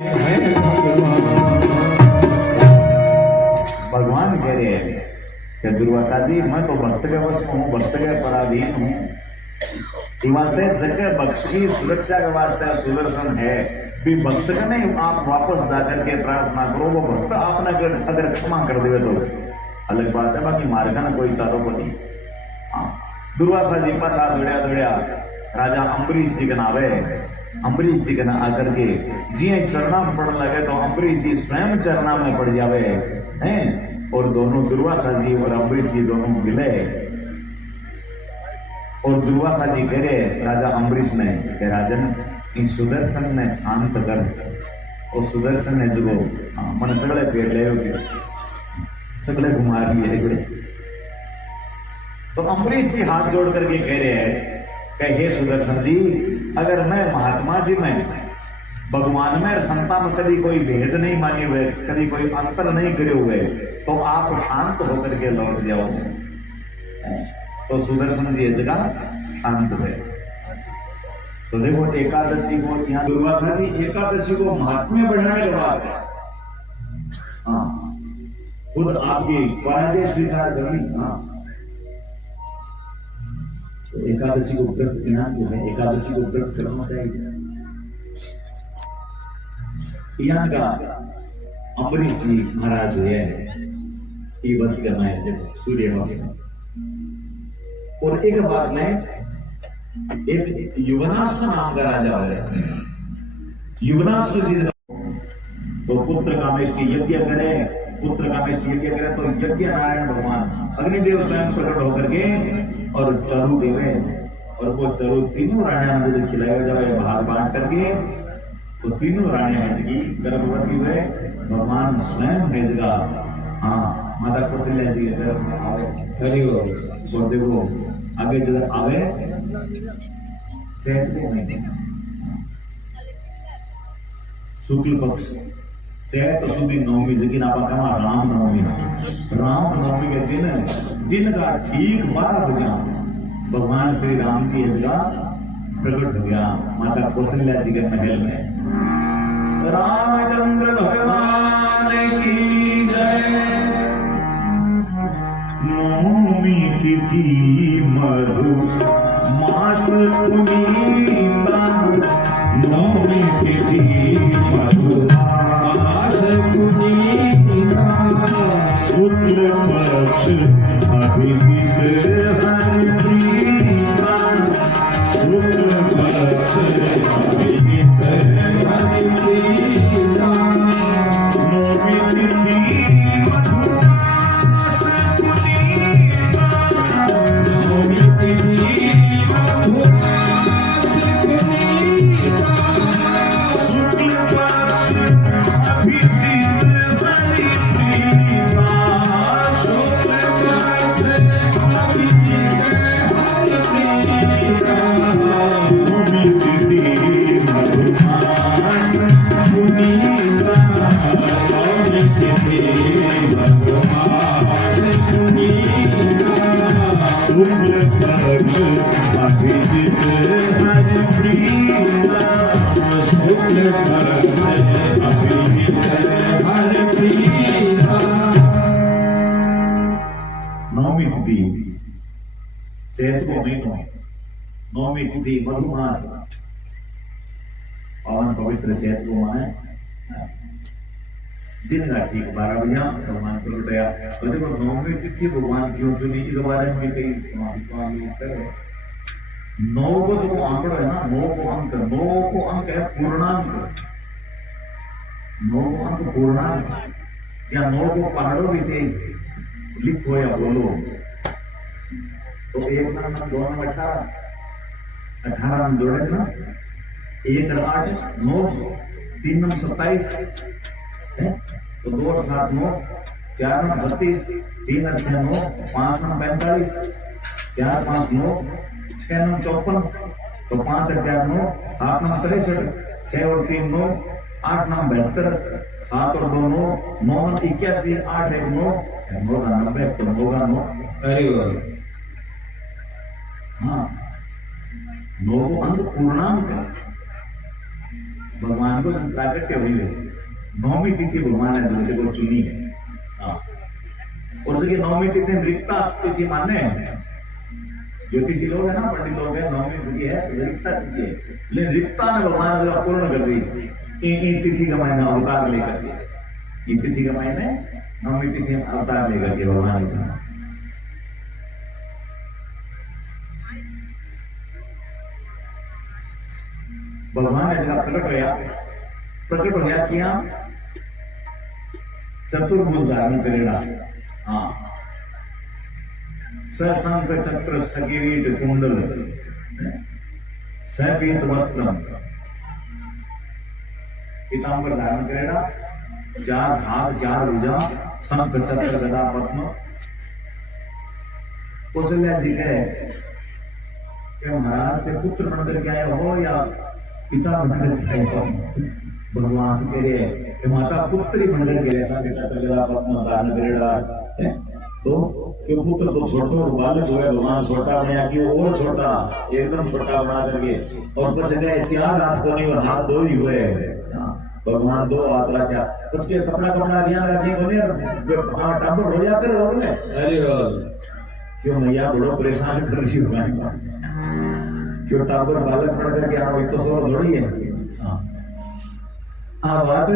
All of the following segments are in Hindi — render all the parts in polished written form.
भगवान कह रहे हैं कि दुर्वासा जी मैं तो भक्त के वश में हूँ, भक्त के पराधीन हूँ। वास्ते जगह भक्त की सुरक्षा के वास्ते सुदर्शन है भी भक्त का नहीं। आप वापस जाकर के प्रार्थना करो, वो भक्त आपने अगर क्षमा कर देवे तो अलग बात है, बाकी मार्ग ना कोई चारों को नहीं। दुर्वासा जी पाछा दौड़िया दौड़िया राजा अम्बरीश जी के नावे अम्बरीश जी के ना आकर के जी चरना में पड़ने लगे तो अम्बरीश जी स्वयं चरना में पड़ जावे हैं। और दोनों दुर्वासा जी और अम्बरीश जी दोनों मिले और दुर्वासा जी कह रहे राजा अम्बरीश ने कि राजन इन सुदर्शन ने शांत कर। और सुदर्शन ने जो मन सगले पेड़ ले सगले घुमा दिए। तो अम्बरीश जी हाथ जोड़ करके कह रहे हैं कि हे सुदर्शन जी, अगर मैं महात्मा जी में भगवान में संता में कभी कोई भेद नहीं माने हुए, कभी कोई अंतर नहीं करे हुए, तो आप शांत होकर के लौट जाओ। तो सुदर्शन जी जगह शांत हुए। तो देखो एकादशी को यहाँ दुर्वासा जी एकादशी को महात्म्य बढ़ाने के बाद हाँ खुद आपकी पराजय स्वीकार कर ली। हाँ तो एकादशी को व्रत के नाम जो है, एकादशी को व्रत करना चाहिए। यहाँ का अम्बरीश जी महाराज हुए ये वंश करना है जब सूर्य वंश का। और एक बात में एक युवनाश्व नाम का राजा है। युवनाश्व जी तो पुत्र कामेश की यज्ञ करे, पुत्र कामेश की यज्ञ करे तो यज्ञ नारायण भगवान अग्निदेव स्वयं प्रकट होकर के और चरु देवे। और वो चरु तीनों राणियां ने खिलाए जाए भाग बांट करके, तो तीनों राणियां की गर्भवती हुए। भगवान स्वयं भेजगा हाँ माता कौशल्या जी आवे और देखो आगे जब आवे चैत के महीने शुक्ल पक्ष चैत सुधी नवमी लेकिन आप राम नवमी के दिन का ठीक 12 बजे भगवान श्री राम जी इसका प्रकट हो गया माता कौशल्या जी के महल में। रामचंद्र भगवान की जय। नवमी तिथि मधु मास पुनीता, नवमी तिथि मधु मास पुनीता, शुक्ल पक्ष अभिषेक हरि प्रीता, शुक्ल पक्ष अभिषेक हरि प्रीता, नवमी तिथि मधु मास पुनीता, नवमी तिथि मधु मास पुनीता, शुक्ल पक्ष अभिषेक हरि प्रीता, शुक्ल पक्ष अभिषेक हरि प्रीता, नवमी तिथि मधु मास पुनीता, नवमी तिथि मधु मास पुनीता, शुक्ल पक्ष अभिषेक हरि प्रीता, शुक्ल पक्ष अभिषेक हरि प्रीता। नवमी तिथि चैत को महीनों नवमी तिथि मधुमास पावन पवित्र चैत को माने दिन का ठीक 12 बजे भगवान प्रकट गया। और देखो नवमी तिथि भगवान क्यों चुनी इसके बारे में कई नौ को जो आंकड़ा है ना, 9 को अंक है पूर्णांक, 9 को अंक पूर्णांक या 9 को पहाड़ों भी थे लिखो या बोलो तो एक नंबर 2 नंबर 18 में जोड़े ना, 1 और 8 9, 3 नंबर 27 है तो 2 और 7 9, 4 नंबर 36, 3 और 6 9, 5 नंबर 45, 4 5 9, 6 नंबर 54, तो 5 और 4 9, 7 नंबर 63, 6 और 3 9, 8 नंबर 72, 7 और 2 9, 9 नंबर 81, 8 1 9, 9 का 90 तो 9 का 9। अरे हाँ 9 को अंक पूर्णांक है। भगवान को प्राकट्य हुई है, नौमी तिथि भगवान ने धरती को चुनी है। हाँ, और जगह नौमी तिथि रिक्ता तिथि माने ज्योतिषी लोग है ना, पंडित लोग है, नौमी तिथि है रिक्ता तिथि है, लेकिन रिक्ता ने भगवान ने पूर्ण कर दी इन तिथि का महीना अवतार लेकर के, इन तिथि का महीने नौमी तिथि अवतार लेकर के भगवान ने भगवान ने जगह प्रकट हो गया किया चतुर्भुज धारण करेगा। हाँ, शंख चक्र सकिरीट कुंडल सपीत वस्त्र पीतांबर धारण करेगा, 4 हाथ 4 भुजा, शंख चक्र गदा पद्म। कौशल्या जी कहे कि महाराज के पुत्र बनकर के आए हो या पिता बनकर के आए हो? भगवान कह रहे कि माता पुत्री बनकर के शंख चक्र गदा पद्म धारण करेगा। तो कि पुत्र तो छोटो बालक हुए, भगवान छोटा बनाया कि और छोटा एकदम छोटा बना करके, और कुछ गए 4 हाथ को नहीं, हाथ 2 ही हुए। भगवान 2 हाथ रखा, उसके कपड़ा दिया रखी बोले जब हाँ टाबर हो जाकर और ले क्यों मैया बड़ो परेशान कर रही हो, क्यों टाबर बालक पढ़ करके आओ, तो सो थोड़ी है। हाँ बात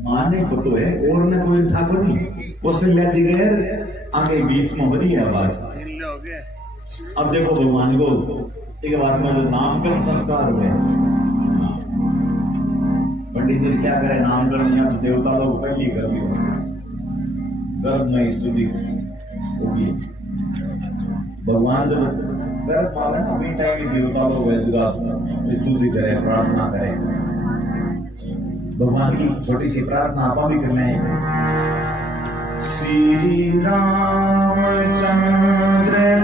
माने पतो है और ने कोई ठाकुर नहीं, कौशल्या जी के आगे बीच में बनी है बात। अब देखो भगवान को एक बात में जो नामकरण संस्कार हुए, पंडित जी क्या करे नामकरण, यहाँ तो देवता लोग पहले कर लियो, गर्भ में स्तुति होगी। भगवान जब गर्भ पालन अपनी टाइम देवता लोग स्तुति करे, प्रार्थना करे। भगवान की छोटी सी प्रार्थना आप भी कर लें। श्री रामचंद्र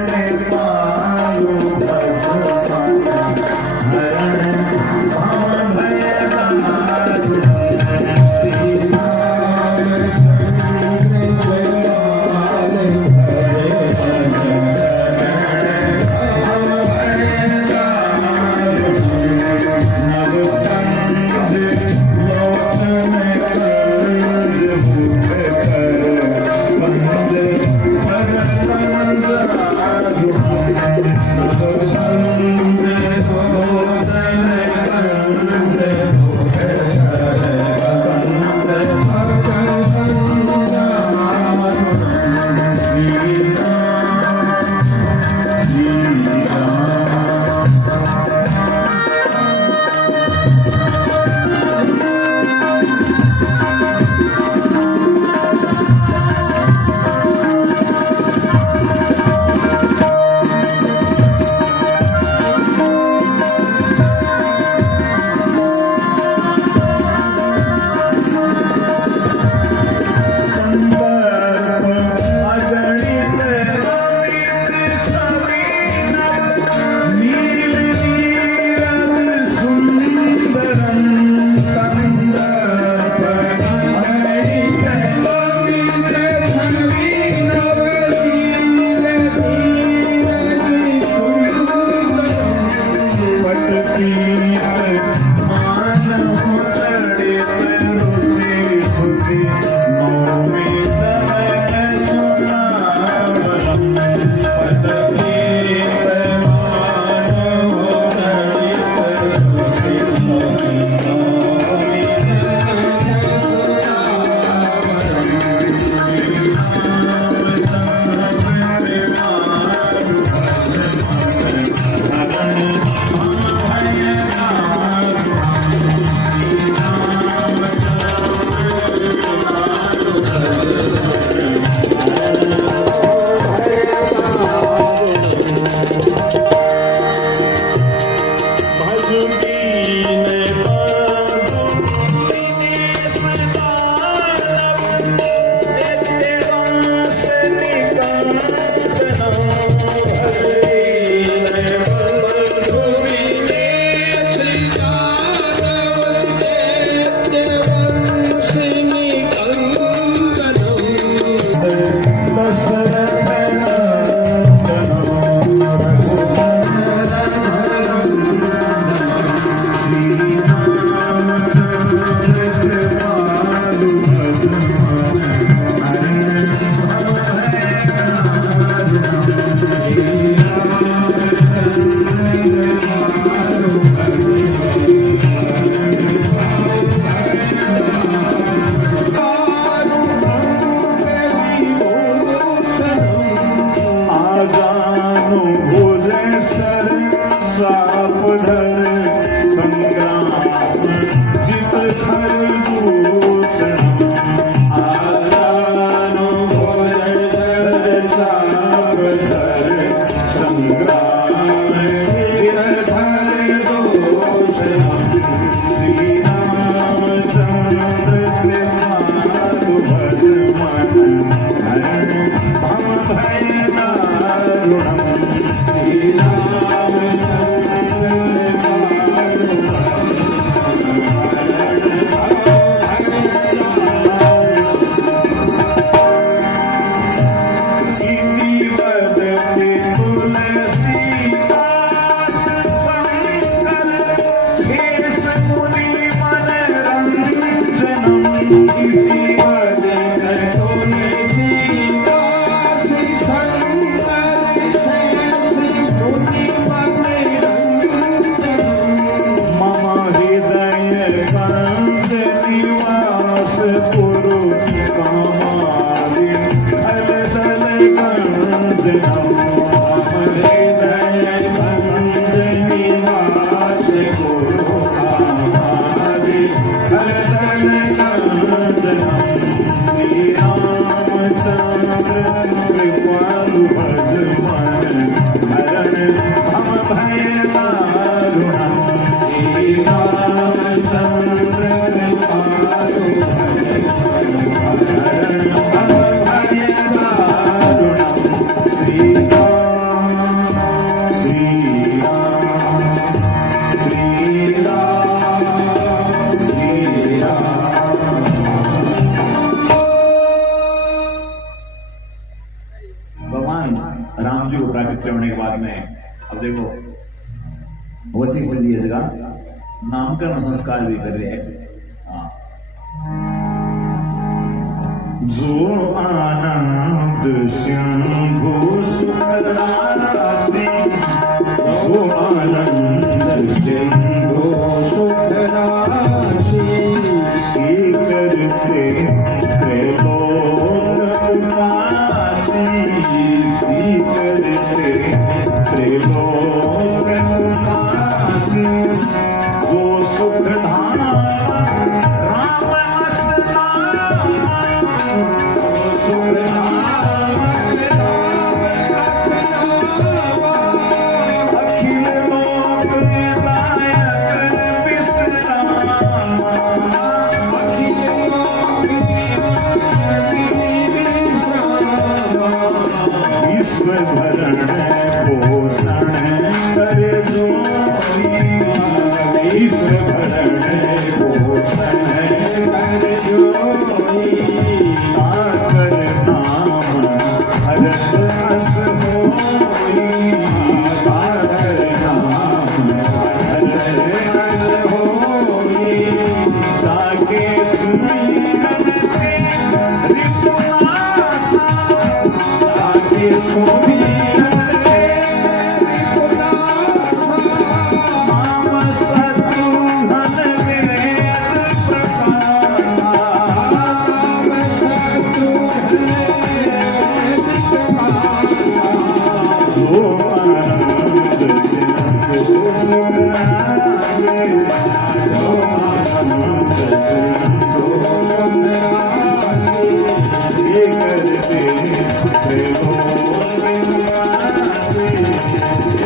कृपालु विश्वामित्र होने के बाद में अब देखो वशिष्ठ जी ये जगह नामकरण संस्कार भी कर रहे हैं। हाँ। जो आनंद सिंधु सुख राशि, जो आनंद सिंधु सुख राशि, सीकर त्रिलोक उपासी, सीकर त्रिलोक उपासी, जो सुख धाम राम असनाम, सुख धाम अखिल लोक दायक विश्राम, विश्व भरण पोषण कर जोई, विश्व भरण पोषण कर जोई, आकर नाम हरत अस होई, आकर नाम हरत अस होई, जाके सुमिरन से रिपुनासा, जाके सुमिरन से रिपुनासा, नाम शत्रुघ्न वेद प्रकाशा, नाम शत्रुघ्न वेद प्रकाशा, जो आनंद सिंधु सुख राशि, जो आनंद सिंधु सुख राशि, ये करते त्रिलोक निवासी, जो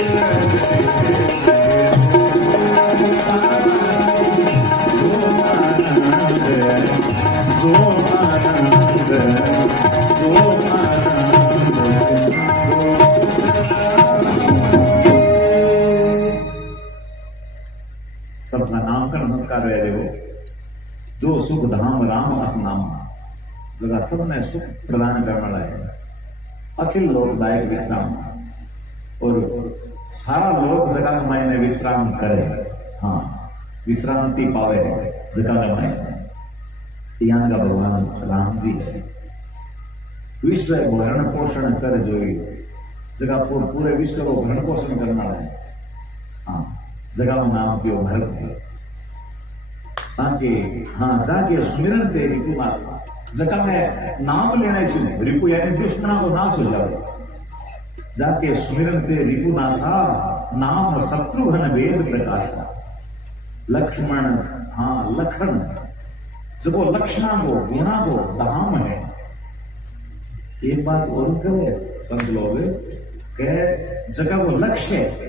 आनंद, जो आनंद सबका नामकरण संस्कार है। देखो जो सुख धाम राम अस नाम, जगह सब में सुख प्रदान करने वाला है, अखिल लोकदायक विश्राम, और सारा लोक जगह मायने विश्राम करे। हाँ, विश्रांति पावे जगह मायने यहाँ का भगवान राम जी है। विश्व भरण पोषण कर जोई, जगह पूरे विश्व को भरण पोषण करना है। हाँ, जगह नाम की भरत है, ताकि हाँ जाके सुमिरन ते रिपु नासा, जगह में नाम लेना सुन रिपु यानी दुश्मना को नाम हो जाओ, जाके सुमिरन ते रिपु नासा, नाम शत्रुघ्न वेद प्रकाशा, लक्ष्मण हाँ लखन, जो लक्षणा को गुणा को धाम है। एक बात और कहे संत लोग के जगह वो लक्ष्य है,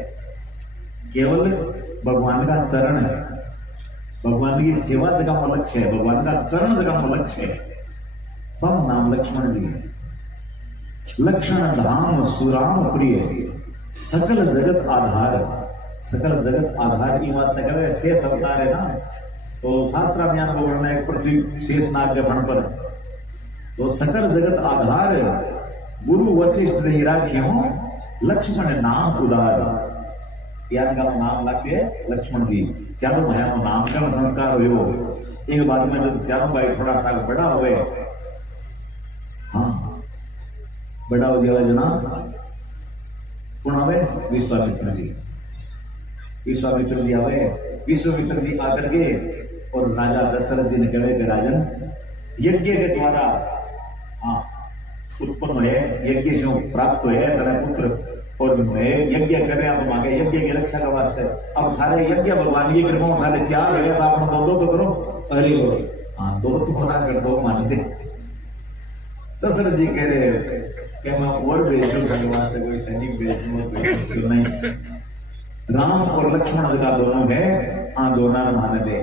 केवल भगवान का चरण है, भगवान की सेवा जगह वो लक्ष्य है, भगवान का चरण जगह वो लक्ष्य है। तब नाम लक्ष्मण जी है। लक्षण धाम सुराम प्रिय, सकल जगत आधार, सकल जगत आधार की बात कहे शेष अवतार है ना, तो शास्त्राभियान को वर्णन है पृथ्वी शेष नाग के फण पर, तो सकल जगत आधार गुरु वशिष्ठ नहीं राख्यो, लक्ष्मण नाम उदार, याद का नाम लाके लक्ष्मण जी। चारों भाइयों को नामकरण संस्कार हो। एक बात में जब चारों भाई थोड़ा सा बड़ा हुए, हाँ बड़ा हो गया जना कौन आवे? विश्वामित्र जी। विश्वामित्र जी आवे, विश्वामित्र जी आकर के और राजा दशरथ जी ने कहे कि राजन यज्ञ के द्वारा हाँ उत्पन्न है, यज्ञ से प्राप्त है तेरा पुत्र, और मैं यज्ञ करे आप मांगे यज्ञ की रक्षा का वास्ते, अब थारे यज्ञ भगवान की कृपा थारे चार है तो आप दो तो करो। अरे हाँ दो तो बना कर दो मानते। दशरथ जी कह रहे कि मैं और भेज दूं करने वास्ते, कोई सैनिक भेज दूं नहीं, राम और लक्ष्मण जगह दोनों है, हाँ दोनों माने दे।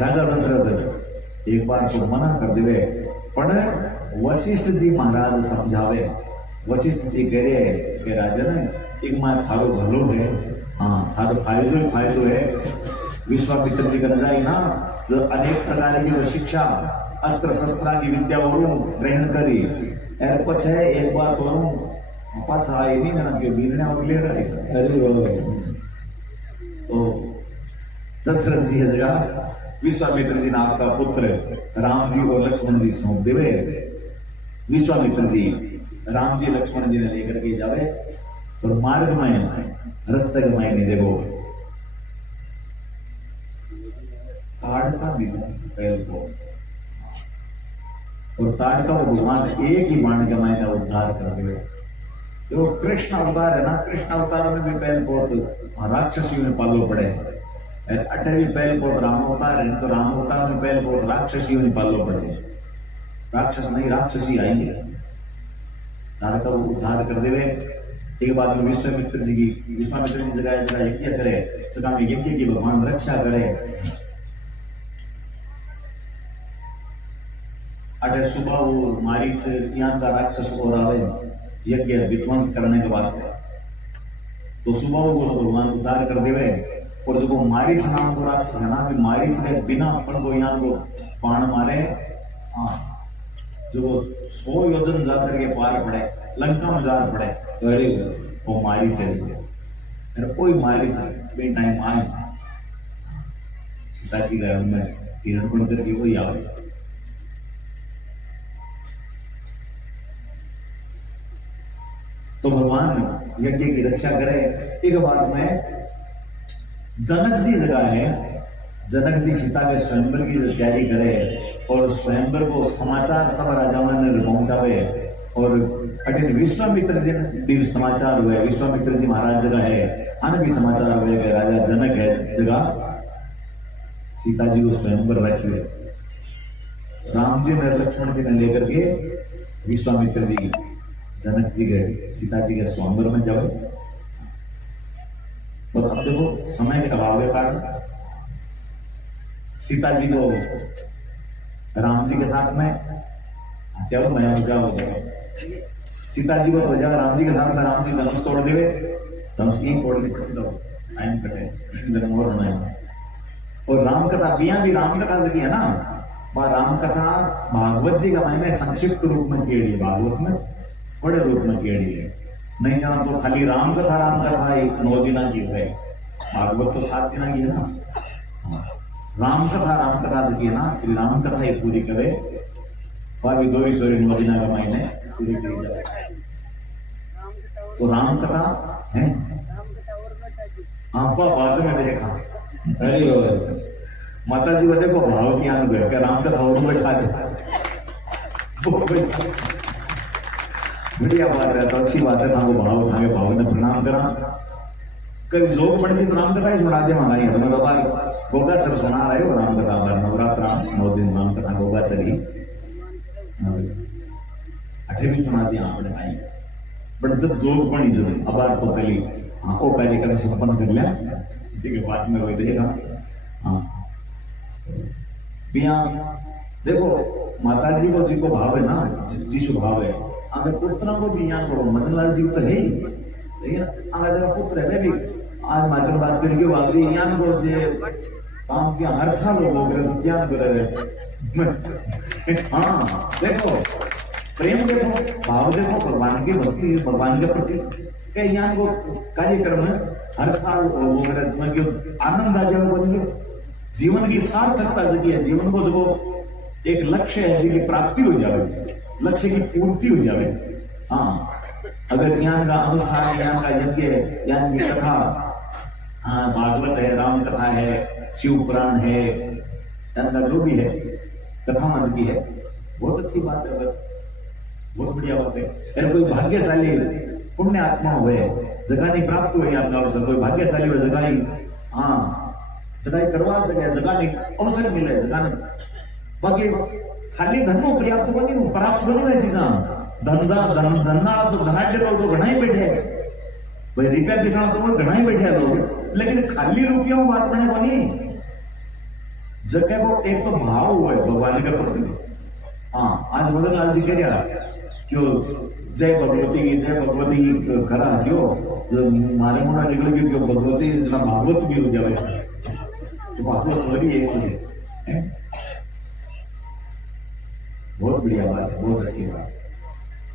राजा दशरथ एक बार को मना कर दिवे, पर वशिष्ठ जी महाराज समझावे। वशिष्ठ जी कह रहे कि राजन एक मां थारो भलो है, हाँ थारो फायदो ही फायदो है। विश्वामित्र जी कर जाए ना जो अनेक प्रकार की शिक्षा अस्त्र शस्त्र की विद्या ग्रहण करी, एर कुछ है एक बार तो पाछा आई नहीं ना कि बीरने अगले रहे अरे वाह। तो दशरथ जी जगह विश्वामित्र जी नाम का पुत्र राम जी और लक्ष्मण जी सौंप देवे। विश्वामित्र जी राम जी लक्ष्मण जी ने लेकर के जावे और मार्ग में रस्ते के मायने देखो ताड़का मिला पहल को, और ताड़का को भगवान एक ही बाण के मायने उद्धार कर दिए। जो कृष्ण अवतार है ना, कृष्ण अवतार में भी पहल बहुत राक्षसी में पालो पड़े, अठवी पहल बहुत राम अवतार है तो राम अवतार में पहल बहुत राक्षसी में पालो पड़े। राक्षस नहीं राक्षसी आएंगे, ताड़का को उद्धार कर देवे। एक बात में विश्वामित्र जी जगह जगह यज्ञ करे, जगह में यज्ञ की भगवान रक्षा करे। अगर सुबह वो मारीच यहाँ का राक्षस और आवे यज्ञ विध्वंस करने के वास्ते, तो सुबह वो भगवान उद्धार कर देवे। और जो मारीच नाम को राक्षस है ना, मारीच के बिना अपन को यहाँ को बाण मारे, हाँ जो 100 योजन जाकर के पार पड़े, लंका में जा पड़े, वो मारीच है। कोई मारीच बे टाइम आए सीता जी घर में हिरण बन करके वही आवे। तो भगवान यज्ञ की रक्षा करे। एक बात में जनक जी जगह है, जनक जी सीता के स्वयंवर की तैयारी करे और स्वयंवर को समाचार सब राजाओं ने पहुंचावे। और अटिन विश्वामित्र जी भी समाचार हुए, विश्वामित्र जी महाराज जगह है, अन भी समाचार हुए कि राजा जनक है जगह सीता जी को स्वयंवर रखिए। राम जी ने लक्ष्मण जी ने लेकर के विश्वामित्र जी जनक जी गए सीता जी के स्वयंवर में जाओ। और अब देखो समय के अभाव के कारण सीता जी को राम जी के साथ में चलो मैं क्या हो जाएगा, सीता जी को तो जाए राम जी के साथ में, राम जी धनुष तोड़ देवे, धनुष ही तोड़ने पर सीधा टाइम कटे कृष्ण जन्म और होना। और राम कथा भी राम कथा जो है ना, वह राम कथा भागवत जी का मैंने संक्षिप्त रूप में केड़ी, भागवत में बड़े रूप में केड़ी है। नहीं जाना तो खाली राम कथा एक 9 दिना की है, भागवत तो 7 दिना की है ना। राम कथा जो है ना, श्री राम कथा ये पूरी करे, वह भी 2 सौ 9 दिना का महीने पूरी की जाए। तो राम कथा है आप बाद में देखा। अरे माता जी को देखो भाव की अनुभव क्या राम कथा और बैठा दे, बढ़िया बात है, तो अच्छी बात है। था वो भाव ने प्रणाम करा। कभी जोग पंडित तो राम कथा ही सुना दे मंगाई है, मतलब बार गोगा सर सुना रहे हो राम कथा, नवरात्रा 9 दिन राम कथा गोगा सर ही 8वीं सुना दी आपने आई। बट जब जोग बनी जब अब तो पहले वो कार्यक्रम संपन्न कर लिया, ठीक है, बाद में वही देगा। हाँ देखो माता जी को भाव है ना, जिसु भाव है अगर पुत्रों को भी यहाँ करो, मदनलाल जी तो है ही, अगर जब पुत्र है भी आज मात्र बात करके वाली यहाँ को जे काम किया हर साल लोग ज्ञान कर रहे। हाँ देखो प्रेम देखो, भाव देखो, भगवान की भक्ति, भगवान के प्रति के यहाँ को कार्यक्रम है हर साल वो आनंद आ जाए, बोलेंगे जीवन की सार्थकता जगी है, जीवन को जो एक लक्ष्य है कि प्राप्ति हो जाए, लक्ष्य की पूर्ति हो जाए। हाँ अगर ज्ञान का अनुष्ठान, ज्ञान का यज्ञ, ज्ञान की कथा, हाँ भागवत है, राम कथा है, शिव पुराण है, ज्ञान का जो भी है कथा मन की है, बहुत अच्छी बात है, बहुत बढ़िया बात है। अगर कोई भाग्यशाली पुण्य आत्मा हुए, जगानी प्राप्त हुई आपका अवसर, कोई भाग्यशाली हुए जगानी, हाँ जगाई करवा सके, जगाने अवसर मिले, जगाने बाकी खाली धन पर्याप्त बनी प्राप्त करो है चीजा धनना तो धनाढ़ लोग तो घना ही बैठे भाई, रुपया पिछड़ा तो वो घना ही बैठे लोग, लेकिन खाली रुपयों बात बने बनी जगह को एक तो भाव हुआ है भगवान के प्रति। हाँ आज मदन लाल जी कह रहा क्यों जय भगवती की, जय भगवती की करा क्यों मारे मुना निकल गई क्यों भगवती जरा भागवत भी हो जाए, तो भागवत हो रही है, बहुत बढ़िया बात है, बहुत अच्छी बात।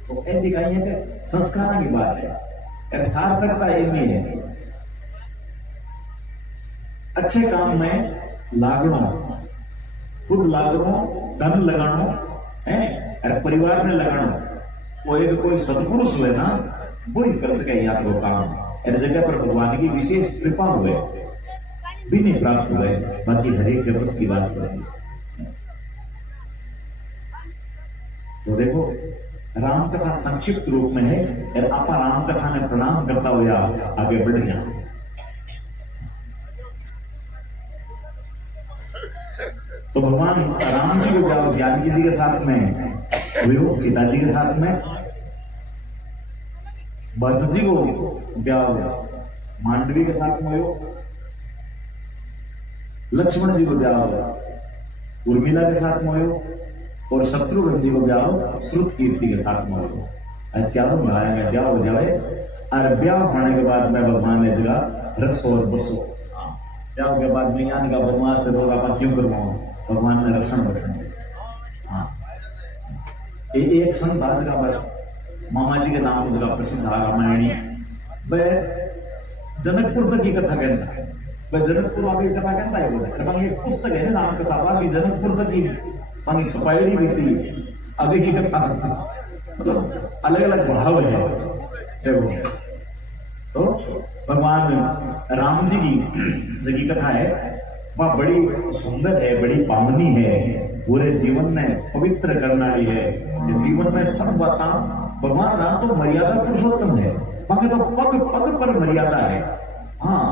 तो ऐसी कही है कि संस्कार की बात है, एक सार्थकता इनमें है। अच्छे काम में लागणो, खुद लागणो, धन लगाणो है और परिवार में लगाणो। वो एक कोई सदपुरुष हुए ना, वो ही कर सके यहाँ वो काम। ऐसी जगह पर भगवान की विशेष कृपा हुए भी नहीं प्राप्त हुए, बाकी हरेक के बस की बात करेंगे। तो देखो राम कथा संक्षिप्त रूप में है और आप राम कथा में प्रणाम करता हुआ आगे बढ़ जाए। तो भगवान राम जी को ब्याह जानकी जी के साथ में हुए, सीता जी के साथ में, भरत जी को ब्याह मांडवी के साथ में हुए, लक्ष्मण जी को ब्याह उर्मिला के साथ में हुए और शत्रुघ्न जी को ब्याह श्रुत कीर्ति के साथ में हुए। चारों भाई में ब्याह हो जाए और ब्याह होने के बाद में भगवान ने जगह रसो और बसो। ब्याह के बाद में यानी का भगवान से रोग आप क्यों करवाओ, भगवान ने रक्षण बक्षण। हाँ, एक संत आज का मामा जी के नाम जगह प्रसिद्ध रामायणी, वह जनकपुर तक की कथा कहता है। वह जनकपुर आगे कथा कहता है, बोले एक पुस्तक है नाम कथा बाकी जनकपुर तक की पानी छपाई भी थी, आगे की कथा मतलब अलग अलग भाव है देखो। तो भगवान राम जी की जगी कथा है, वह बड़ी सुंदर है, बड़ी पावनी है, पूरे जीवन में पवित्र करने वाली है। जीवन में सब बात भगवान राम तो मर्यादा पुरुषोत्तम है, बाकी तो पग पग पर मर्यादा है। हाँ,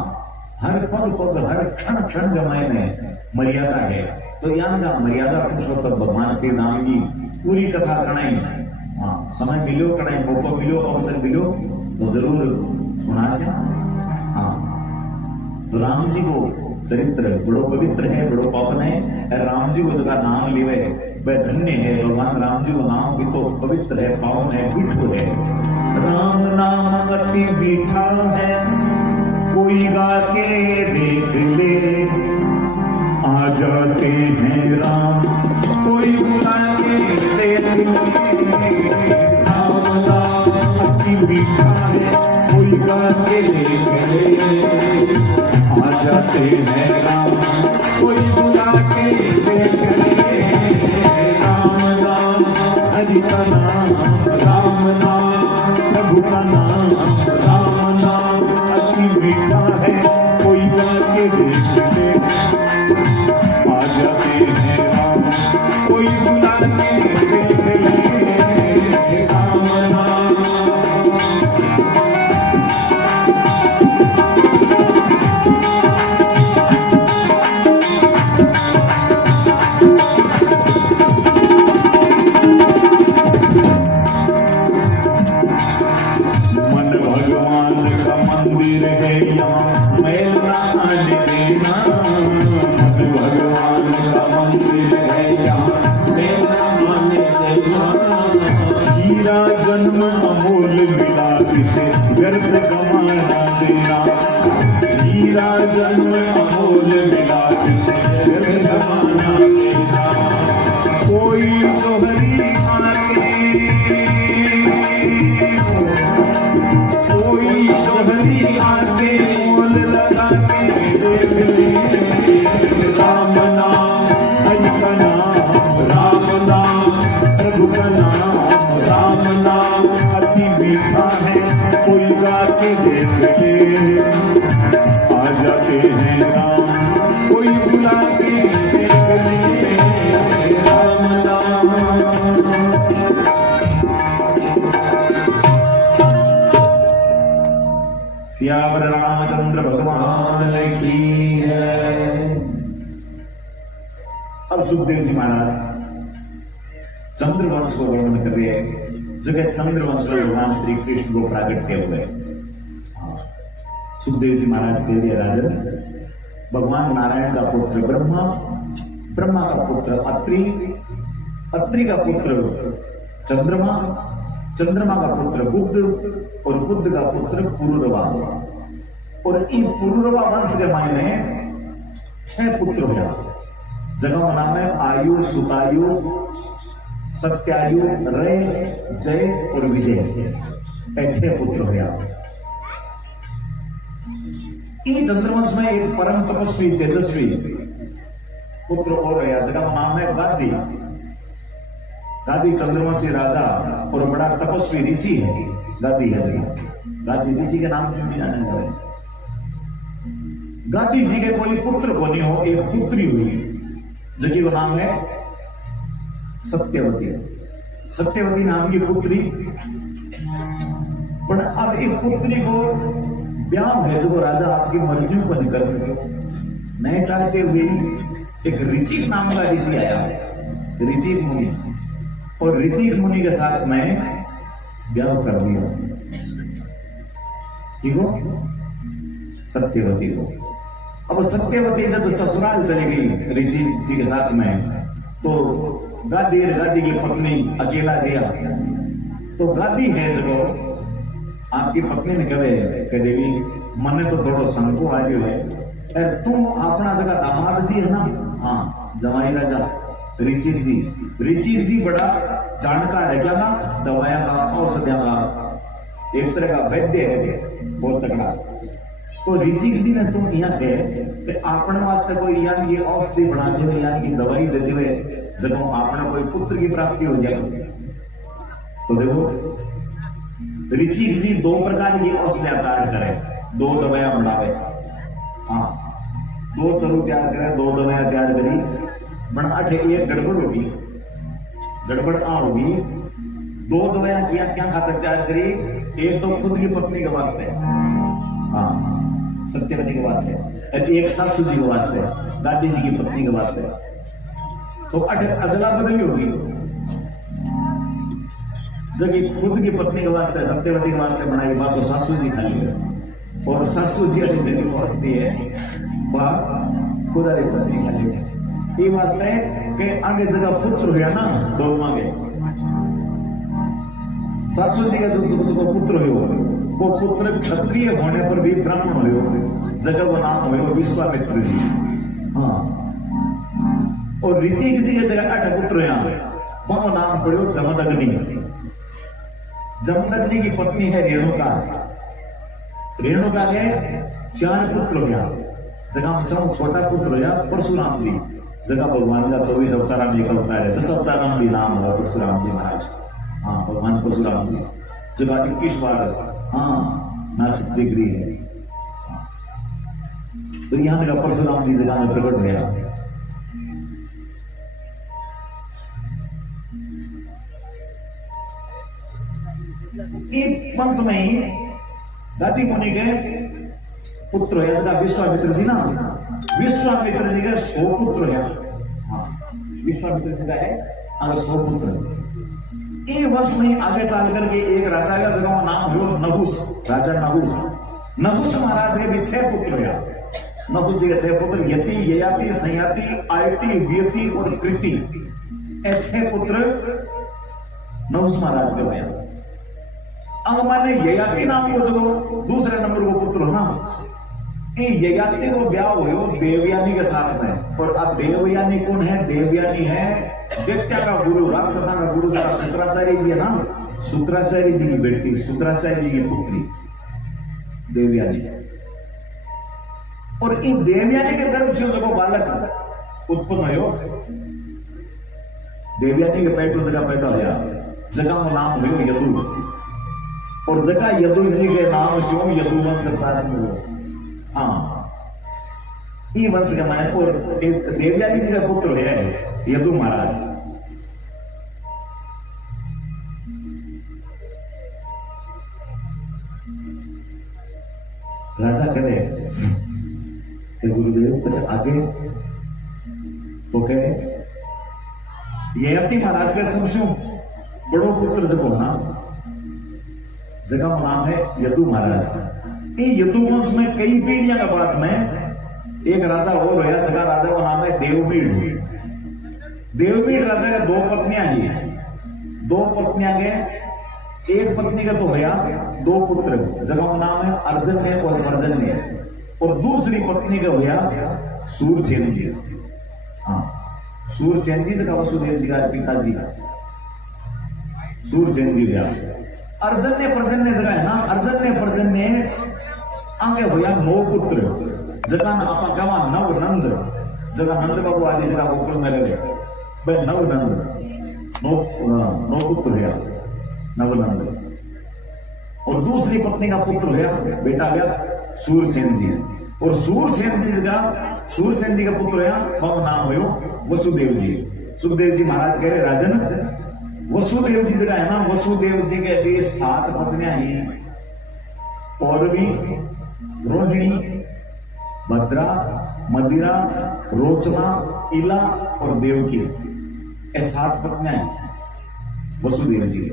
हर पग पग हर क्षण क्षण गमाए में मर्यादा है। तो यहाँ का मर्यादा पुरुषोत्तम भगवान श्री राम की पूरी कथा कणाई। हाँ, समय मिलो कणाई, मौका मिलो, अवसर मिलो तो जरूर सुना से। हाँ, तो राम जी को चरित्र बड़ो पवित्र है, बड़ो पावन है। राम जी को जगह नाम लिवे वह धन्य है। भगवान राम जी को नाम भी तो पवित्र है, पावन है, मीठो है। राम नाम अति मीठा है, कोई गा के देख ले। आ जाते हैं राम, कोई बुला के देख ले। राम नाम अति मीठा है, कोई गा के देख ले। आ जाते हैं राम, कोई बुला के देख ले। राम नाम हरि का नाम, राम नाम प्रभु का नाम, राम नाम अति मीठा है, कोई गा के देख ले। आ जाते हैं राम, कोई बुला के देख ले। राम नाम जन्म अमूल मिला, इसे व्यर्थ गंवाना देना। हीरा जन्म अमूल मिला, इसे व्यर्थ गंवाना देना। कोई जोहरी आके, कोई जोहरी आके मोल लगा के देख ले। राम नाम हरि का नाम, राम नाम प्रभु का नाम, राम नाम अति मीठा है, कोई गा के देख ले। आ जाते हैं राम, कोई बुला के देख ले। राम नाम सियावर रामचंद्र भगवान की है। अब सुखदेव जी महाराज चंद्रवंश को वर्णन कर रहे हैं। जगह चंद्रवंश में भगवान श्री कृष्ण को प्राकट किए हुए। सुखदेव जी महाराज कह रहे राजन, भगवान नारायण का पुत्र ब्रह्मा, ब्रह्मा का पुत्र अत्रि, अत्रि का पुत्र चंद्रमा, चंद्रमा का पुत्र बुद्ध और बुद्ध का पुत्र पुरुरवा। और इन पुरुरवा वंश के मायने 6 पुत्र हुआ। जगह का नाम है आयु, सुतायु, सत्यायु, रे, जय और विजय, ऐसे पुत्र हुआ। इन चंद्रवंश में एक परम तपस्वी तेजस्वी पुत्र और रहा, जगह नाम है गादी। गादी चंद्रवंशी राजा और बड़ा तपस्वी ऋषि है। गादी है जगह, गादी ऋषि के नाम से भी जाने जाए। गादी जी के कोई पुत्र को नहीं हो, एक पुत्री हुई, जबकि वो नाम है सत्यवती। सत्यवती नाम की पुत्री। पर अब एक पुत्री को ब्याह है जो राजा आपकी मर्जी को नहीं कर सके, नहीं चाहते हुए एक ऋचिक नाम का ऋषि आया, ऋचिक मुनि, और ऋचिक मुनि के साथ में ब्याह कर दिया। ठीक हो, सत्यवती को। अब सत्यवती जब ससुराल चली गई ऋचिक जी के साथ में, तो गादी की पत्नी अकेला गया। तो गादी है जो आपकी पत्नी ने कहे देवी मन तो थोड़ा संको आ गयो है, अरे तुम अपना जगह दामाद जी है ना, हाँ जमाई राजा ऋचिक जी बड़ा जानकार है, क्या ना दवाया का, औषधिया का, एक तरह का वैद्य है, बहुत तगड़ा। तो ऋचिक जी ने तुम यहाँ के अपने वास्ते कोई यहाँ की औषधि बनाते हुए, यहाँ की दवाई देते हुए जब अपना कोई पुत्र की प्राप्ति हो जाए। तो देखो ऋचिक जी दो प्रकार की औषधियां तैयार करे, दो दवाइयां बनावे। हाँ, दो चरू तैयार करे, दो दवाइयां तैयार करी, बना एक गड़बड़ होगी, गड़बड़ आ होगी। दो दवाइयां क्या खातर तैयार करी, एक तो खुद की पत्नी के वास्ते, हाँ सत्यवती के वास्ते, एक सासू जी के वास्ते, दादी जी की पत्नी के वास्ते। तो अदला बदली होगी, जो कि खुद की पत्नी के वास्ते सत्यवती के वास्ते बनाई बात तो सासू जी खाली है, और सासू जी वाली जगह पहुंचती है वह खुद वाली पत्नी खाली है। ये वास्ते के आगे जगह पुत्र हुआ ना, दो मांगे सासू जी का जो पुत्र हो, वो पुत्र क्षत्रिय होने पर भी ब्राह्मण हो, जगह वो नाम हो विश्वामित्र जी। हाँ, और ऋचिक जी के जगह 8 पुत्र यहाँ, वो नाम पड़ो जमदग्नि। जमदग्नि की पत्नी है रेणुका। रेणुका के 4 पुत्र हो, जगह सब छोटा पुत्र हो परशुराम जी, जगह भगवान का 24 अवतार में एक अवतार है, 10 अवतार में भी नाम हुआ परशुराम जी महाराज। हाँ, भगवान परशुराम जी जगह 21 बार, हाँ नाचित्री है। तो यहां का परशुराम जी जगह में प्रकट हुआ। एक वंश में ही दादी मुनि के पुत्र है, जगह विश्वामित्र जी ना, विश्वामित्र जी के 100 पुत्र है। हाँ, विश्वामित्र जी का है अगर 100 पुत्र। एक वर्ष में आगे चल करके एक राजा का जगह नाम हुआ नहुस, राजा नहुस। नहुस महाराज के भी 6 पुत्र है। नहुस जी के 6 पुत्र यति, ययाति, संयाति, आयति, व्यति और कृति, ये 6 पुत्र नहुस महाराज के हुए। अब माने ययाति नाम को जो दूसरे नंबर को पुत्र हो ना, ये ययाति को ब्याह हो देवयानी के साथ में। और अब देवयानी कौन है? देवयानी है दैत्या का गुरु, राक्षसा का गुरु जरा शुक्राचार्य जी है ना, शुक्राचार्य जी की बेटी, शुक्राचार्य जी की पुत्री देवयानी। और इन देवयानी के गर्भ से जो बालक उत्पन्न हो, देवयानी के पेट में जगह पैदा होया, जगह का नाम हुआ यदु। और जगह यदु जी के नाम से यदुवंश प्रारंभ हुआ। हाँ, ये वंश का माने। और देवयानी जी का पुत्र है यदु महाराज। राजा करे गुरुदेव कुछ आगे, तो कहे ययाति महाराज का सबसे बड़ो पुत्र जब होना, जगह का नाम है यदु महाराज। ये यदु वंश में कई पीढ़ियां के बाद में एक राजा और होया, जगह राजा का नाम है देवमीढ़। देवमीढ़ राजा का 2 पत्नियां ही, 2 पत्नियां के, एक पत्नी का तो होया 2 पुत्र, जगह का नाम है अर्जन्य और पर्जन्य। और दूसरी पत्नी का होया सूरसेन जी। हाँ, सूरसेन जी जगह वसुदेव जी का पिताजी। सूरसेन जी गया अर्जन्य पर्जन्य जगह है ना अर्जन्य पर्जन्य आगे होया 9 पुत्र जगह आपा कहा नवनंद जगह नंद बाबू आदि जगह गोकुल में लगे भाई नवनंद 9 पुत्र हुआ नवनंद और दूसरी पत्नी का पुत्र हुआ बेटा गया सूरसेन जी और सूरसेन जी का पुत्र हुआ वह नाम हुआ वसुदेव जी सुखदेव जी महाराज कह रहे राजन वसुदेव जी जगह है ना वसुदेव जी के भी 7 पत्नियां ही पौरवी रोहिणी भद्रा मदिरा रोचना इला और देवकी ये 7 पत्नियां हैं वसुदेव जी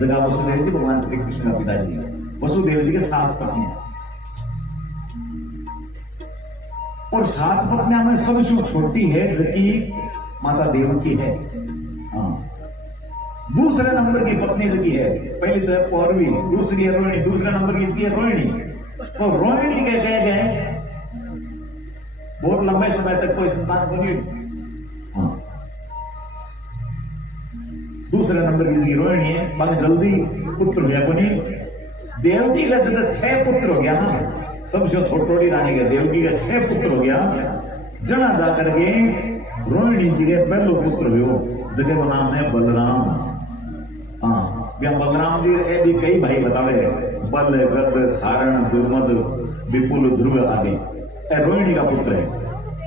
जगह वसुदेव जी भगवान श्री कृष्ण का पिताजी है वसुदेव जी के 7 पत्नियां और 7 पत्नियां में सबसे छोटी है जबकि माता देवकी है हाँ दूसरे नंबर की पत्नी जबकि है पहली तो है पौरवी दूसरी है रोहिणी दूसरे नंबर की है रोहिणी और रोहिणी के कह गए बहुत लंबे समय तक कोई संतान बनी हाँ दूसरे नंबर की रोहिणी है बाकी जल्दी पुत्र हुआ बनी देवकी का जब 6 पुत्र हो गया ना सबसे छोटी रानी का देवकी का 6 पुत्र हो गया जना जाकर के रोहिणी जी के पहलो पुत्र हुए जगह वो नाम है बलराम हाँ बलराम जी ये भी कई भाई बतावे बल गद सारण दुर्मद विपुल ध्रुव आदि रोहिणी का पुत्र है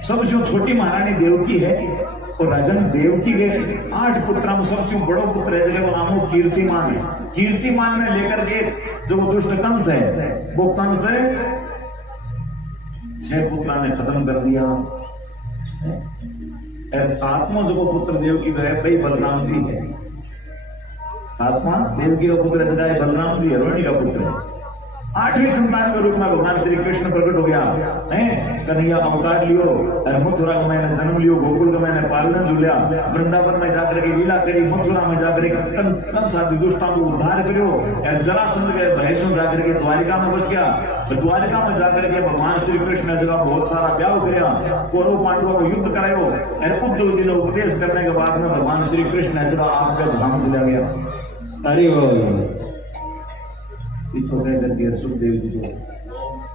सबसे छोटी महारानी देवकी है और राजन देवकी के 8 पुत्रों में सबसे बड़ो पुत्र है जगह वो नाम हो कीर्तिमान कीर्तिमान ने लेकर के जो दुष्ट कंस है वो कंस 6 पुत्रा ने खत्म कर दिया और 7वां जो पुत्र देवकी का है भाई बलराम जी है 7वां देवकी का पुत्र है बलराम जी है रोहिणी का पुत्र है 8वीं संतान के रूप में भगवान श्री कृष्ण प्रकट हो गया है कन्हैया अवतार लियो और मथुरा का मैंने जन्म लियो गोकुल का मैंने पालन झूलिया वृंदावन में जाकर के लीला करी मथुरा में जाकर के कंस आदि दुष्टों को उद्धार करियो और जरासंध के भय से जाकर के द्वारिका में बस गया द्वारिका में जाकर के भगवान श्री कृष्ण ने जगह बहुत सारा ब्याह कराया कौरव पांडवों को युद्ध करायो और उद्धव जी ने उपदेश करने के बाद में भगवान श्री कृष्ण ने जगह आपका धाम चला गया हरि इतो कह करके सुखदेव जी को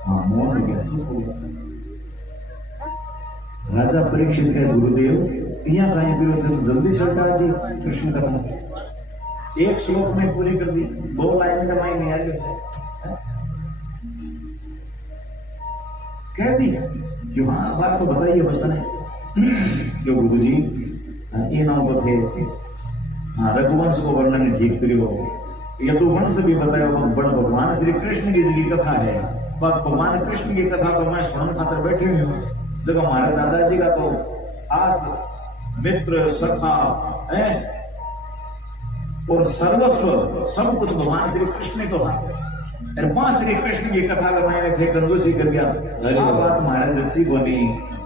हाँ मौन हो गया चुप हो गया राजा परीक्षित के गुरुदेव यहाँ कहीं फिर जल्दी सरकार दी कृष्ण कथा एक श्लोक में पूरी कर दी 2 लाइन में माई नहीं आगे कह दी क्यों हाँ बात तो बताइए बस नहीं क्यों गुरु जी ये नाम तो थे हाँ रघुवंश को वर्णन ठीक करियो यदुवंश भी बताया भगवान श्री कृष्ण की जी कथा है भगवान कृष्ण की कथा तो मैं सुनने खातर बैठी हुई हूँ जब हमारे दादाजी का तो खास मित्र सखा है और सर्वस्व सब कुछ भगवान श्री कृष्ण तो है मां श्री कृष्ण की कथा का मैंने थे कंजूसी कर गया बात महाराज जच्ची बनी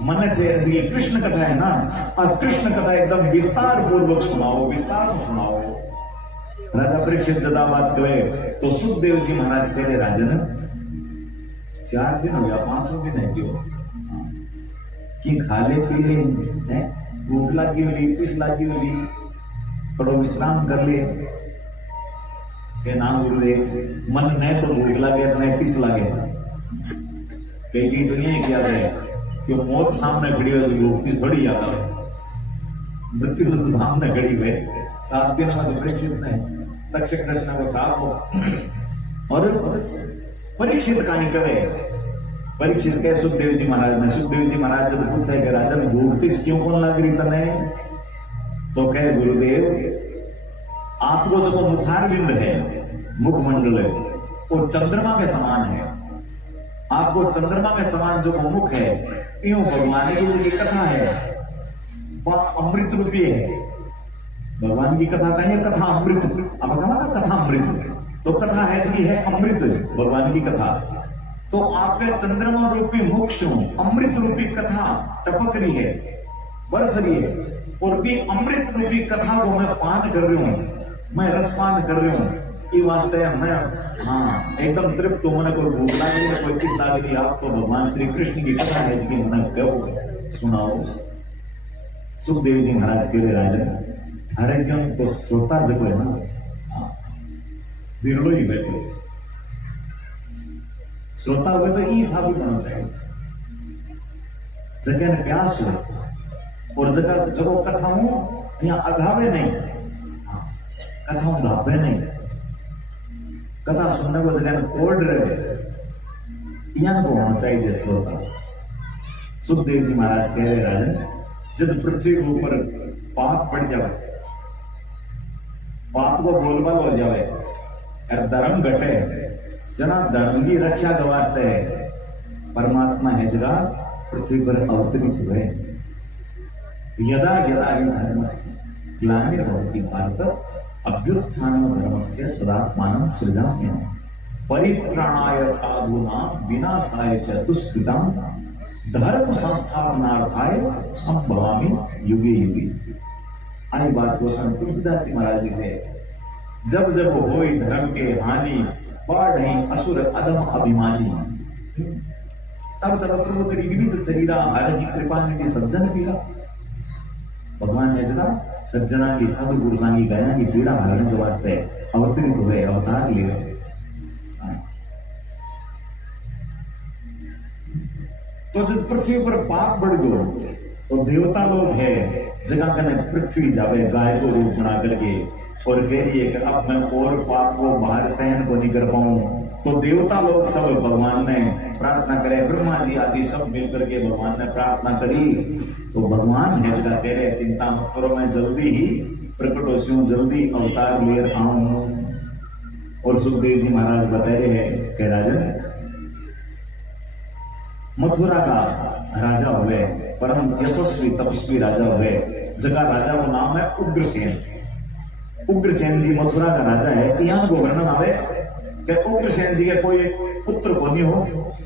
मन थे जी कृष्ण कथा है ना और कृष्ण कथा एकदम विस्तार पूर्वक सुनाओ राजा परीक्षित जदा बात करे तो सुखदेव जी महाराज कह रहे राजन 4 दिन हो गया 5 दिन है क्यों कि खाले पीले है भूख लगी हुई पिस लगी हुई थोड़ा विश्राम कर ले के नाम गुरुदेव मन न तो भूख लगे न पिस लगे कई दुनिया ही क्या है कि मौत सामने खड़ी हो भूख पिस थोड़ी याद है मृत्यु तो सामने खड़ी हुए 7 दिन में तो परीक्षित ने तक्षक कृष्ण को साफ हो और परीक्षित कहीं करे परीक्षित कहे सुखदेव जी महाराज जब पूछा कि राजन भूख तिस क्यों कौन लग रही तने तो कहे गुरुदेव आपको जो मुखारविंद है मुखमंडल है वो चंद्रमा के समान है आपको चंद्रमा के समान जो मुख है यूं भगवान की जो कथा है वह अमृत रूपी है भगवान की कथा कहिए कथा अमृत अब कहा कथा अमृत तो कथा है जी है अमृत भगवान की कथा तो आपके चंद्रमा रूपी मोक्ष अमृत रूपी कथा टपक रही है बरस रही है और भी अमृत रूपी कथा को मैं पान कर रही हूँ मैं रसपान कर रही हूँ ये वास्ते मैं हाँ एकदम तृप्त हूँ मैंने कोई भूख लागी है कोई किस लागी आप तो भगवान श्री कृष्ण की कथा है जिसकी मैंने कहो सुनाओ सुखदेव जी महाराज के लिए राजन हरे जन को श्रोता जो है ना बिरलो ही बैठो श्रोता हुए तो ई साबित होना चाहिए जगह ने प्यास हो और जगह जगह कथाओं यहाँ अघावे नहीं, कथाओं धापे नहीं, कथा सुनने को जगह ने कोड रहे यहाँ को होना चाहिए जय श्रोता। सुखदेव जी महाराज कह रहे राजन, जब पृथ्वी के ऊपर पाप बढ़ जाए, पाप को बोलबाल हो जाए और धर्म घटे, जना धर्म की रक्षा गवाचते है, परमात्मा है जगह पृथ्वी पर अवतरित हुए। यदा यदा हि धर्मस्य ग्लानिर्भवति भारत अभ्युत्थानं धर्मस्य तदात्मानं सृजाम्यहम् परित्राणाय साधूनां विनाशाय च दुष्कृतां धर्म संस्थापनार्थाय संभवामि युगे युगे। आई बात को संत तुलसीदास जी महाराज लिखे, जब जब होई धर्म के हानि बाढ़ई असुर अदम अभिमानी, तब तब प्रभु तेरी विविध शरीरा हर की कृपा निधि सज्जन पीड़ा। भगवान ने जगह सज्जना की साधु पुरुषां की गया की पीड़ा हरने के वास्ते अवतरित हुए, अवतार लिए। तो जब पृथ्वी पर पाप बढ़ गयो तो देवता लोग है जगह कने पृथ्वी जावे गाय को रूप बना करके और कह रही है कि अब मैं और पाप को बाहर सहन को नहीं कर पाऊं, तो देवता लोग सब भगवान ने प्रार्थना करे, ब्रह्मा जी आदि सब मिलकर के भगवान ने प्रार्थना करी। तो भगवान है जगह कह रहे चिंता मत करो, मैं जल्दी ही प्रकट हो हूं, जल्दी अवतार ले आऊं। और सुखदेव जी महाराज बता रहे हैं कि राजन मथुरा का राजा हुए, परम यशस्वी तपस्वी राजा हुए, जगह राजा का नाम है उग्रसेन। उग्रसेन जी मथुरा का राजा है। यहाँ को वर्णन आवे कि उग्रसेन जी के कोई पुत्र को नहीं हो,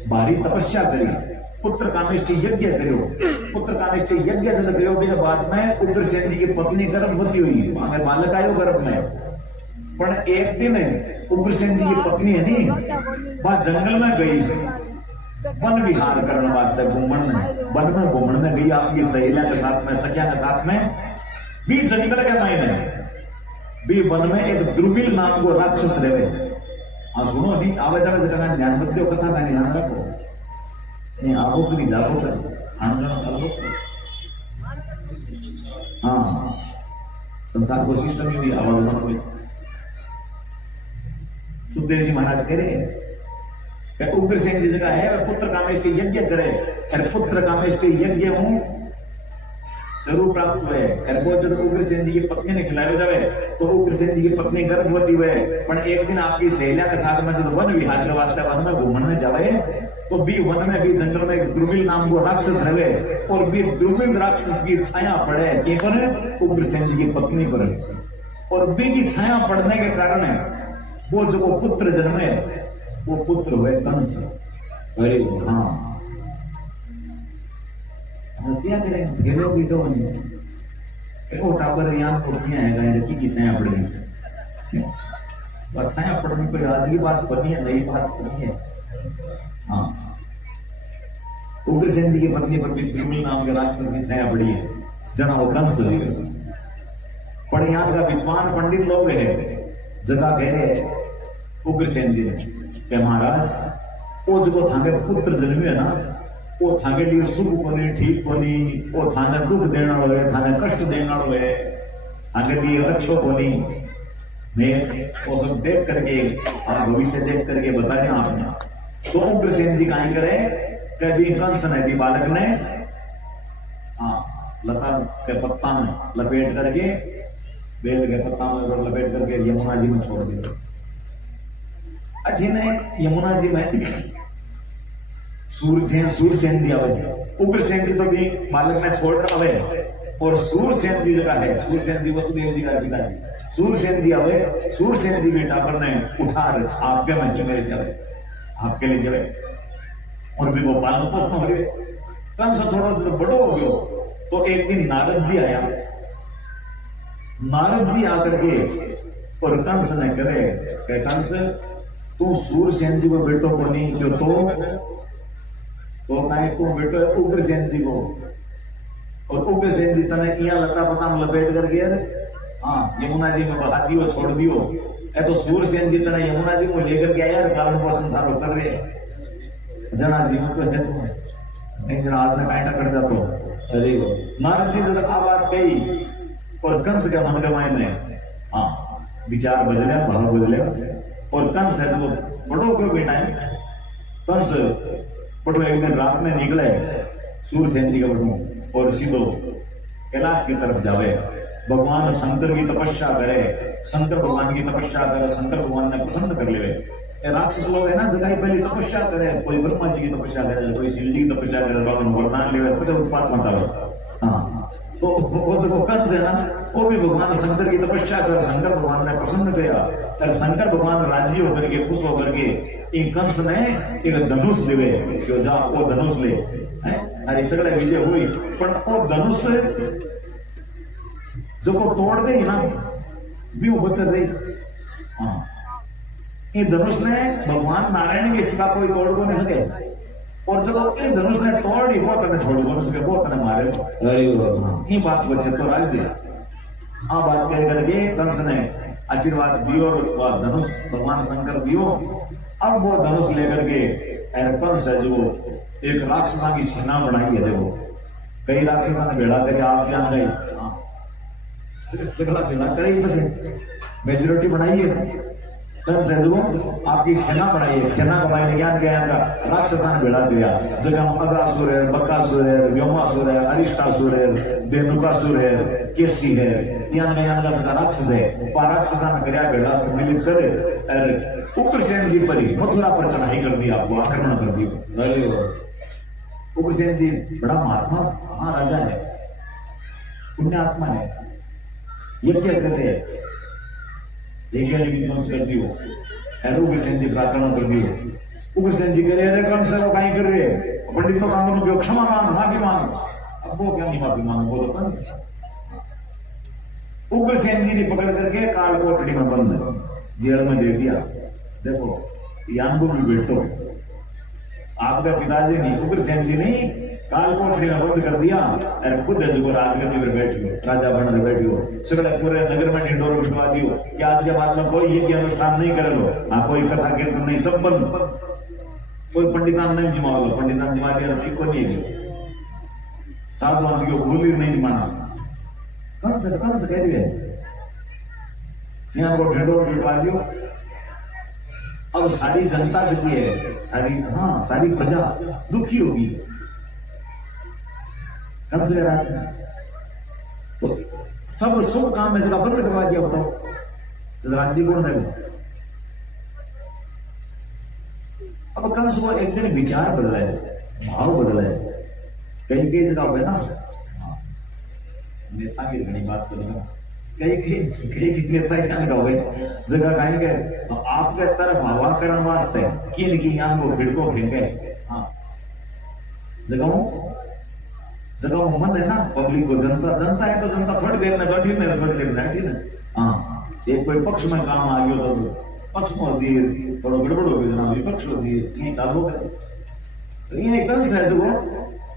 भारी तपस्या करी, पुत्र कामेष्टि यज्ञ करो, पुत्र कामेष्टि यज्ञ जब करो के बाद में उग्रसेन जी की पत्नी गर्भवती हुई, वहां बालक आयो गर्भ में। पर एक दिन उग्रसेन जी की पत्नी है नहीं वहां जंगल में गई वन विहार करने वास्ते, घूमने वन में घूमने गई आपकी सहेलियों के साथ में, सखिया के साथ में। भी जंगल के महीने भी वन में एक द्रुमिल नाम को राक्षस रहे। हाँ सुनो नहीं आवे जावे से कहा ध्यान रखते हो, कथा का ध्यान रखो, नहीं आवो करी जाओ करी आंदोलन करो। हाँ संसार को सिस्टम ही आवाज में कोई। सुखदेव जी महाराज कह रहे हैं उग्रसेन जी जगह है पुत्र कामेष्टि यज्ञ करे, पुत्र कामेष्टि यज्ञ हूं जरूर प्राप्त हुए। जब उग्रसेन जी की पत्नी ने खिलाया जावे तो उग्रसेन जी की पत्नी गर्भवती हुए, पर एक दिन आपकी सहेलिया के साथ में जब वन विहार के वास्ते वन में घूमने जावे तो भी वन में भी जंगल में एक द्रुमिल नाम को राक्षस रहे, और भी द्रुमिल राक्षस की छाया पड़े के पर उग्रसेन जी की पत्नी पर, और बी की छाया पड़ने के कारण वो जो पुत्र जन्मे वो पुत्र हुए कंस। अरे हाँ क्या करें, घेरो भी तो नहीं वो टापर यहाँ कुर्तियां है की छाया पड़नी, छाया पड़नी कोई आज की बात बनी है, नई बात बनी है। हाँ उग्रसेन जी की पत्नी पर भी द्रुमिल नाम के राक्षस की छाया पड़ी है, जना वो कंस हुई। पर यहाँ का विद्वान पंडित लोग है जगह कह रहे उग्रसेन जी के महाराज वो जो थाने पुत्र जन्मे ना वो थाने लिए शुभ को नहीं, ठीक को नहीं, वो थाने दुख देना हुए, थाने कष्ट देना हुए, थाने लिए रक्षो को नहीं। मैं वो सब देख करके आप भविष्य देख करके बता रहे आपने। तो उग्रसेन जी कहीं करे कभी कंस ने भी बालक ने हाँ लता के पत्ता में लपेट करके, बेल के पत्ता में लपेट करके यमुना जी में छोड़ दिया। अठीने यमुना जी में सूरसेन जी आवे, उग्रसेन जी तो भी बालक में छोड़ आवे, और सूरसेन जी जगह है, सूरसेन जी वसुदेव जी का पिताजी, सूरसेन जी आवे, सूरसेन जी भी टापर ने उठा आपके में मेरे जावे, आपके लिए जावे, और भी वो पालन पोषण हो गए। कंस थोड़ा जो बड़ो हो गयो तो एक दिन नारद जी आया, नारद जी आकर के और कंस ने करे कंस तू सूरसेन जी को बेटो को नहीं जो तो कहीं तू बेटो है उग्रसेन जी को, और उग्रसेन जी तने यहाँ लता पता में लपेट करके हाँ यमुना जी में बहा दियो, छोड़ दियो, એ તો सूरसेन जी तने यमुना जी को लेकर के आया पालन पोषण थारो कर रहे जना जी को है तो नहीं जना आज में कांटा कर जातो अरे नारद जी जब आ बात कही और कंस के मन के मायने हाँ विचार बदले भाव बदले और कंस है तो बड़ो को बेटा है कंस बड़ो एक दिन रात में निकले सूरसेन जी का बड़ो और सीधो कैलाश की तरफ जावे भगवान शंकर की तपस्या करे शंकर भगवान की तपस्या करे शंकर भगवान ने प्रसन्न कर ले राक्षस लोग है ना जगह पहले तपस्या करे कोई ब्रह्मा जी की तपस्या करे कोई शिव जी की तपस्या करे भगवान वरदान ले कुछ उत्पाद मचावे हाँ तो वो जो कंस है ना वो भी भगवान शंकर की तपस्या कर शंकर भगवान ने प्रसन्न किया और शंकर भगवान राजी होकर के खुश होकर के एक कंस ने एक धनुष देवे कि जा वो धनुष ले अरे सगळे विजय हुई पण वो धनुष जो को तोड़ दे ना भी वो बच रही हाँ ये धनुष ने भगवान नारायण के सिवा कोई तोड़ को नहीं सके और जब ये धनुष ने तोड़ ही वो तने छोड़ को नहीं सके वो तने मारे अरे ये बात बचे तो राज दे हाँ बात कह करके कंस ने आशीर्वाद दियो और धनुष भगवान शंकर दियो अब वो धनुष लेकर के कंस है जो एक राक्षसा की सेना बनाई है देखो कई राक्षसा ने भेड़ा करके आप जान गए सगला भेड़ा करे मेजोरिटी बनाई है कंस है जो आपकी सेना बनाई है सेना बनाई ने ज्ञान ज्ञान का राक्षसा ने भेड़ा दिया जगह अगासुर है बकासुर है व्योमासुर है अरिष्टासुर है धेनुकासुर है केसी है ज्ञान ज्ञान का जगह राक्षस है पर राक्षसा ने कराया भेड़ा से मिलित करे और उग्रसेन जी पर ही मथुरा पर चढ़ाई कर दी आपको आक्रमण कर दिया उग्रसेन जी बड़ा महात्मा महाराजा है पुण्यात्मा है यज्ञ करते हैं यज्ञ विध्वंस कर दियो उग्रसेन जी प्रार्थना कर दियो उग्रसेन जी करे अरे कौन से लोग कहीं कर रहे पंडित तो काम करो क्षमा मांग माफी मांग अब वो क्या नहीं माफी मांग बोलो कंस उग्रसेन जी ने पकड़ करके काल कोठरी में बंद जेल में दे दिया देखो यानबू भी बैठो आपका पिताजी नहीं उग्रसेन जी ने काल कोठरी में बंद कर दिया और खुद है जो राजगद्दी पर बैठ गयो राजा बनकर बैठ गयो सगळे पूरे नगर में ढिंडोर बिठवा दियो कि आज के बाद में कोई यज्ञ अनुष्ठान नहीं करेलो हाँ कोई कथा कीर्तन नहीं सब बंद कोई पंडितान नहीं जिमा लो पंडितान जिमा दिया ठीक को नहीं है साधुआन की भूल नहीं माना कौन से कह रही है यहाँ को ढिंडोर बिठवा दियो अब सारी जनता जो है सारी प्रजा दुखी होगी कंस के राज तो सब शुभ काम में जरा बंद करवा दिया बताओ तो राज्य कौन है अब कंस को एक दिन विचार बदला है भाव बदला है कई जगह है ना नेता की घनी बात करूंगा कई नेता यहाँ का हुए जगह कहीं के आपके तरफ हवा करने वास्ते किन की यहाँ को खिड़को फेंके हाँ जगह मन है ना पब्लिक को जनता है तो जनता थोड़ी देर में बैठी नहीं थोड़ी देर में बैठी ना हाँ एक कोई पक्ष में काम आ गयो तो पक्ष में होती है थोड़ा गड़बड़ हो गई जनाब विपक्ष होती है यही चालू है ये कंस है जो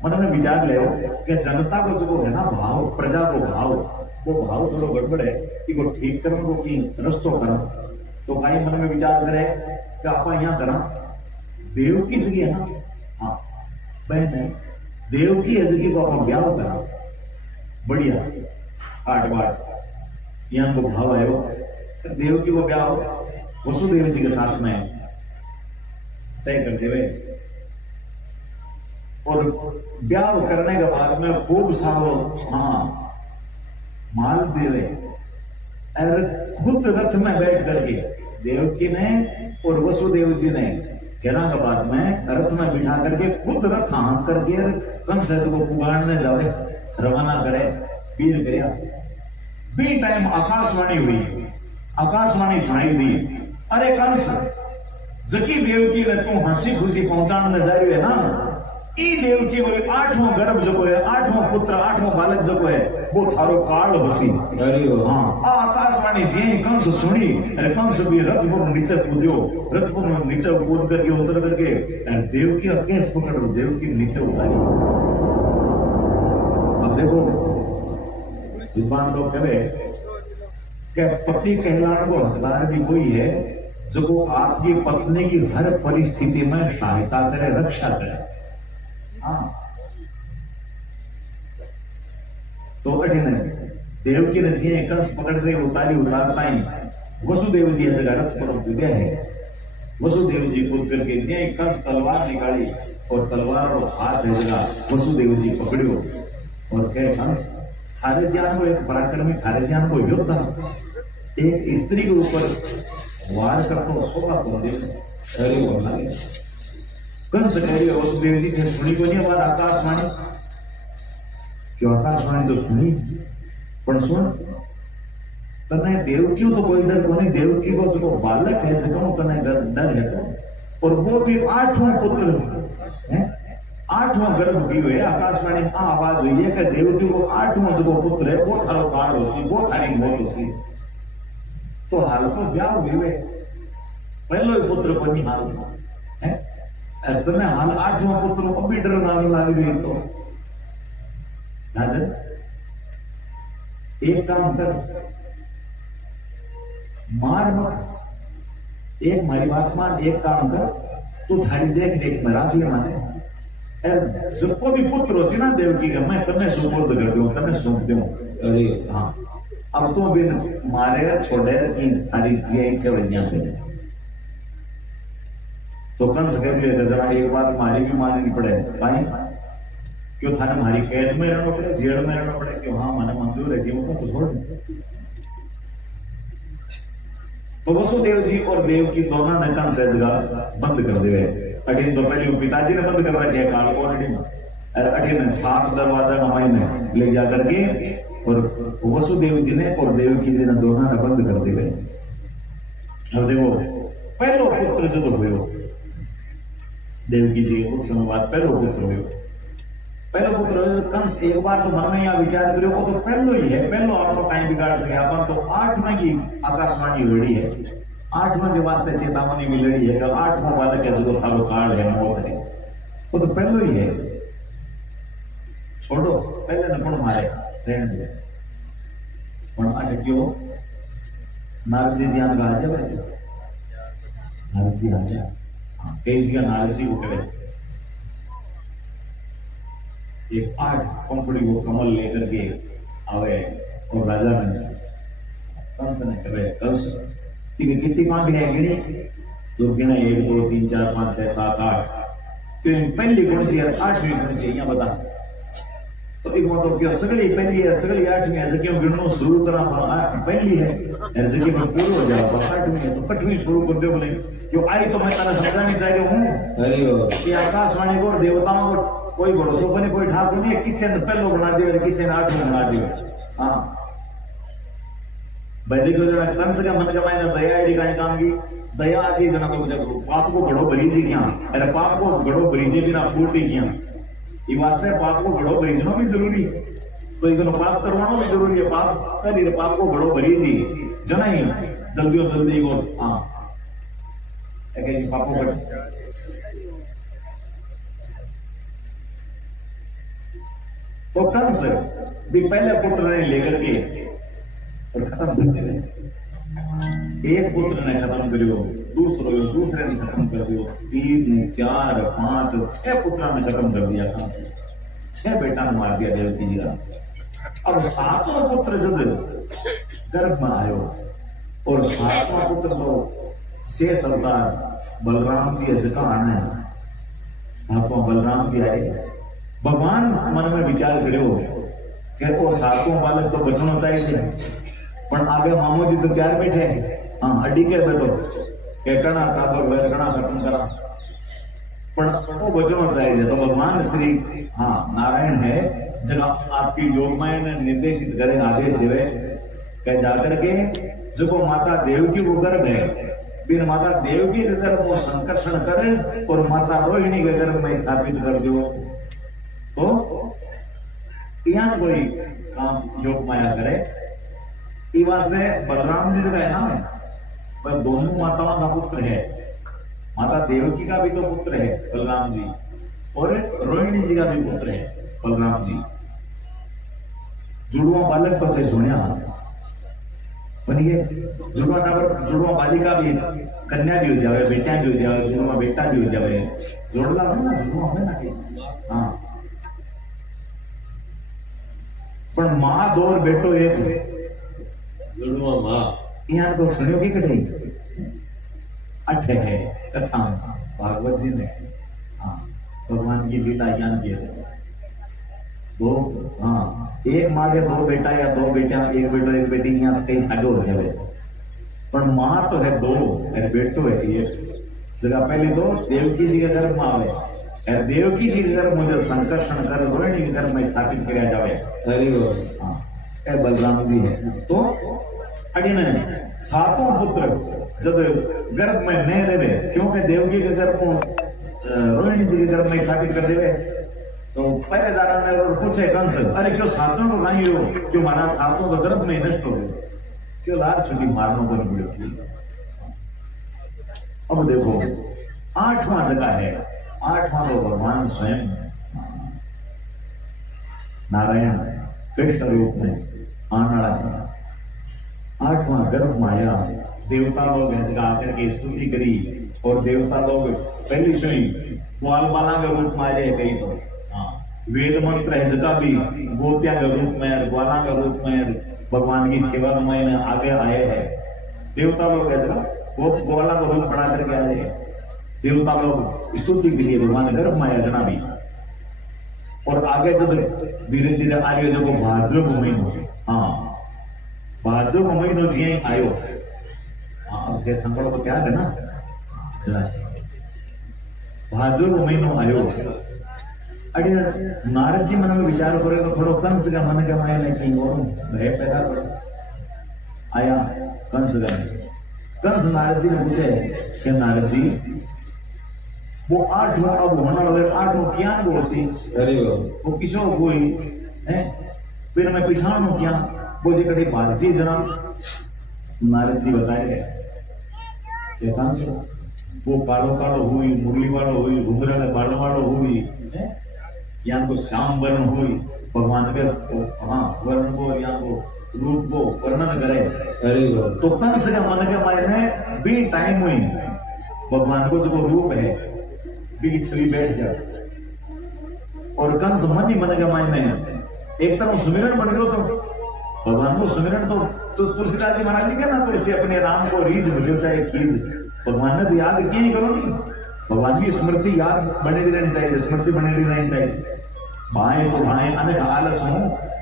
मन में विचार ले कि जनता को जो है ना भाव प्रजा को भाव वो भाव थोड़ा गड़बड़ है कि वो ठीक करने को की रस्तो करो तो कहीं मन में विचार करे कि आप यहाँ करा देव की जगह है ना हाँ बहन है देव की जगह को आप ब्याह करा बढ़िया आठ बार यहाँ को भाव आयो देव की वो ब्याह वसुदेव जी के साथ में तय कर देवे और ब्याह करने के बाद में खूब सारो हाँ माल देवे और खुद रथ में बैठ करके देवकी ने और वसुदेव जी ने घेरा के बाद में रथ में बिठा करके खुद रथ हाँक करके कंस को पुगाड़ने जावे रवाना करे बीर गया बी टाइम आकाशवाणी हुई आकाशवाणी सुनाई दी अरे कंस जकी देवकी ने तू हंसी खुशी पहुंचाने जा रही है ना ई देवकी को 8वां गर्भ जो है 8वां पुत्र 8वां बालक जो है वो थारो काल बसी हाँ आकाशवाणी जी कंस सुनी अरे कंस भी रथ पर नीचे कूद्यो रथ पर नीचे कूद करके उतर करके देवकी का केस पकड़ो देवकी नीचे उतारी अब देखो विद्वान लोग कहे कि पति कहलाने को हकदार भी कोई है जो को आपकी पत्नी की हर परिस्थिति में सहायता करे, रक्षा करे। हाँ, तो कठिन देवकी ने जी कंस पकड़ रहे उतारी उतारता ही वसुदेव जी जगह रथ पर विद्या है। वसुदेव जी कूद करके जी कंस तलवार निकाली और तलवार और हाथ जगह वसुदेव जी पकड़ियो और कहे कंस थारे ज्ञान को एक पराक्रमी, थारे ज्ञान को योद्धा एक स्त्री के ऊपर वार करतो शोभा को दे। अरे बोला कंस कह रही वसुदेव जी थे सुनी को नहीं बात आकाशवाणी, क्यों आकाशवाणी तो सुनी पर सुन तने देवकी तो कोई डर कोनी, देवकी को जो बालक है जगह तने डर है और वो भी 8वां पुत्र है, 8वां गर्भ भी हुए। आकाशवाणी में आवाज हुई है कि देवकी को 8वां जो पुत्र है वो थारो काल होसी, वो थारी मौत होसी। तो हाल तो ब्याह हुए पहलो ही पुत्र बनी हाल है तने हाल 8वां पुत्र को भी डर नाम लाग रही तो राजन एक काम कर, मार मत, एक मारी बात मान, एक काम कर तू थारी देख देख में रात माने सबको भी पुत्र हो सी ना देवकी का मैं तने सुपुर्द कर दूं, तने सौंप दूं। अरे हाँ अब तो बिन मारे छोड़े की थारी जी इच्छा वजियां पे तो कंस कह दिया जरा एक बात मारी भी माननी पड़े भाई, क्यों थाने मारी कैद में रहना पड़े, जेल में रहना पड़े, क्यों हाँ मैंने मंजूर है जीवन को तो छोड़ दे। तो वसुदेव जी और देवकी दोनों ने कंस जगह बंद कर दिए। अठीन तो पहले पिताजी ने बंद कर रखे काल को, अठीन 7 दरवाजा कमाई में ले जा करके और वसुदेव जी ने और देवकी जी ने दोनों ने बंद कर दिए। अब देखो पहलो पुत्र जो हुए देवकी जी कुछ समय बाद पहलो पुत्र हुए, पहलो पुत्र कंस एक बार तो मन में यहाँ विचार करो वो तो पहलो ही है, पहलो आपको टाइम बिगाड़ सके अपन तो 8वां की आकाशवाणी लड़ी है, 8वां के वास्ते चेतावनी भी लड़ी है, 8वां बालक है जो थारो काल है मौत है वो तो पहलो ही है। छोड़ो पहले न पण मारे रहने दे पण आज क्यों नारद जी ज्ञान का आज है, नारद जी आज कई जी का नारद जी को करे एक 8 पंपड़ी को कमल लेकर के आवे और राजा ने कंस ने कहे कंस ठीक कितनी मांग है गिनी तो गिना 1 2 3 4 5 6 7 8 तो पहली कौन सी है 8वीं कौन सी है यहाँ बता तो एक मतलब क्यों सगली पहली है सगली 8वीं है क्यों गिननो शुरू करा पहली है जगह में पूरी हो जाए 8वीं है तो 8वीं शुरू कर दो बोले क्यों आई तो मैं तारा समझाने चाह रही हूँ कि आकाशवाणी को और देवताओं को कोई भरोसा नहीं, कोई ठाकुर नहीं है, किसी ने पहलो बना दिया किसी ने 8वां बना दिया। हाँ भाई देखो जरा कंस का मन का मैंने दया आईडी का काम की दया आती जना तो मुझे पाप को घड़ो भरी जी क्या अरे पाप को घड़ो भरी जी बिना फूटी क्या ये वास्ते पाप को घड़ो भरीजना भी जरूरी है, तो ये पाप करवाना भी जरूरी है, पाप कर पाप को घड़ो भरी जी जना ही जल्दी और जल्दी को हाँ पापों पर तो कंस भी पहले पुत्र ने लेकर के और खत्म कर दिए। एक पुत्र ने खत्म करियो, दूसरे ने खत्म कर दियो, 3 4 5 6 पुत्र ने खत्म कर दिया कंस ने, 6 बेटा ने मार दिया देवकी जी का। अब 7वां पुत्र जब गर्भ में आयो और 7वां पुत्र तो शेष अवतार बलराम जी अजका आना है, 7वां बलराम जी आए। भगवान मन में विचार करो कि वो 7वां बालक तो बचना चाहिए पर आगे मामू जी तो तैयार बैठे हाँ अड्डी के तो कणा काबर वे कणा खत्म करा पर वो बचना चाहिए। तो भगवान श्री हाँ नारायण है जगह आपकी योग में निर्देशित करे आदेश देवे कह जाकर के जो माता देवकी वो गर्भ है फिर माता देवकी के गर्भ को संकर्षण करे और माता रोहिणी के गर्भ में स्थापित कर दो तो यहाँ कोई काम योग माया करे। ये वास्ते बलराम जी जो है ना वह दोनों माताओं का पुत्र है, माता देवकी का भी तो पुत्र है बलराम जी और रोहिणी जी का भी पुत्र है बलराम जी। जुड़वा बालक तो थे सुनिया बनिए जुड़वा टावर जुड़वा बालिका भी कन्या भी हो जावे, बेटा भी हो जावे, जुड़वा बेटा भी हो जावे, जोड़ला हो ना जुड़वा हो ना के हाँ पर मां दो और बेटो एक जुड़वा माँ यहाँ को सुनियो की कठे अठ है कथा भागवत जी ने हाँ भगवान की लीला ज्ञान की दो हाँ एक माँ के दो बेटा या दो बेटियां एक बेटो एक बेटी यहाँ कई सागे हो जावे पर माँ तो है दो और बेटो है एक जगह पहले दो देवकी जी के गर्भ में आवे और देवकी जी के गर्भ मुझे संकर्षण कर रोहिणी के गर्भ में स्थापित किया जावे हरि बोल हाँ ए बलराम जी है तो अड़ीने सातों पुत्र जब गर्भ में नहीं रहे क्योंकि देवकी के गर्भ में रोहिणी जी के गर्भ में स्थापित कर देवे तो पहले दारा ने और पूछे कंस अरे क्यों सातों को कहीं हो क्यों मारा सातों तो गर्भ में ही नष्ट हो गए क्यों लार छुट्टी मारनो बन पड़े अब देखो आठवां जगह है आठवां तो भगवान स्वयं नारायण कृष्ण रूप में आना आठवां गर्भ माया देवता लोग है जगह आकर के स्तुति करी और देवता लोग पहली से ही ग्वाल बाला के रूप में आए कहीं तो हाँ वेद मंत्र है जगह भी गोपिया के रूप में ग्वाला के रूप में भगवान की सेवा में आगे आए हैं देवता लोग है जगह वो ग्वाला का रूप बना करके आए हैं देवता लोग स्तुति के लिए भगवान गर्भ माया जना भी और आगे जब धीरे धीरे आ रही देखो भाद्रव महीनो हाँ भाद्रव महीनो जी आयो हाँ थंगड़ो को क्या है ना भाद्रव महीनो आयो अरे नारद जी मन में विचार करे तो थोड़ो कंस का मन के माया नहीं और भय पैदा करो आया कंस का कंस नारद जी ने पूछे कि नारद जी वो आठवां अब होना लगे आठवां क्या वो सी हरि बोल वो किसो कोई है फिर मैं पिछाणो क्या वो जी कड़ी भारतीय जना नारद जी बताए कि कंस वो कालो कालो हुई मुरली वालो हुई घुंघरा के बाल वालो हुई यहाँ को श्याम वर्ण हुई भगवान के हाँ वर्ण को यहाँ को रूप को वर्णन करे हरि बोल तो कंस के मन के मायने भी टाइम हुई भगवान को जो रूप है भी छवि बैठ जाए और कंस मन ही मन के मायने एक तरह सुमिरन बन गयो तो भगवान को सुमिरन तो तुलसीदास जी महाराज जी ना तुलसी अपने राम को रीझ भजो चाहे खींच भगवान ने तो याद किया नहीं करो नहीं भगवान की स्मृति याद बने रहनी चाहिए स्मृति बने रहनी चाहिए भाए तो भाए अनेक आलस हूं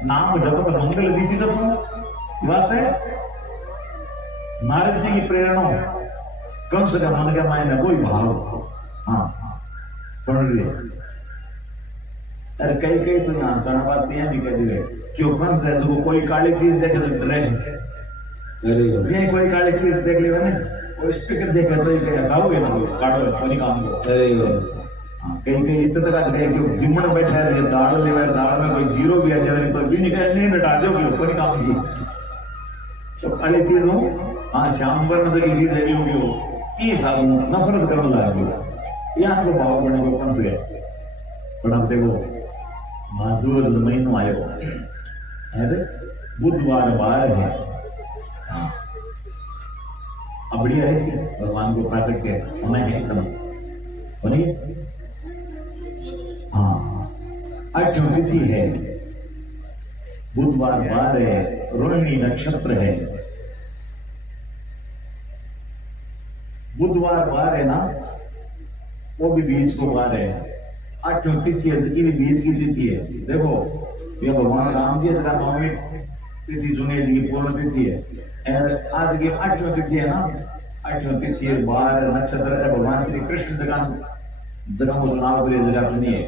नाम जपत मंगल दिशी दसू वास्ते नारद जी की प्रेरणा कंस का मन के मायने कोई भाव हाँ सुन रही अरे कई कई तो यहाँ करना बात नहीं भी कह दिए क्यों कंस है जो कोई काली चीज देखे तो डरे ये कोई काली चीज देख ले ना वो स्पीकर देखे तो ये खाओगे ना काटो कोई काम को कहीं कहीं इतने तक गए कि जिम्मन बैठा है दाल ले दाल में कोई जीरो भी आ जाए तो भी निकल नहीं नटा दो कोई काम की तो काली चीज हो हाँ श्याम वर्ण से किसी से भी होगी हो ये सब नफरत करने लगे यहाँ को भाव बने को फंस गए पर अब देखो भाद्रव महीनो आयो है बुधवार वार है अब बढ़िया ऐसी भगवान को प्राकट के समय है एकदम बनिए हाँ अठवीं तिथि है बुधवार वार है रोहिणी नक्षत्र है बुधवार वार है ना वो भी बीज को वार है अठवीं तिथि है भी बीज की तिथि है देखो ये भगवान राम जी का नौवीं तिथि जुने जी की पूर्ण तिथि है और आज की आठवीं तिथि है ना आठवीं तिथि बार नक्षत्र है भगवान श्री कृष्ण जगह को चुनाव करे जगह सुनिए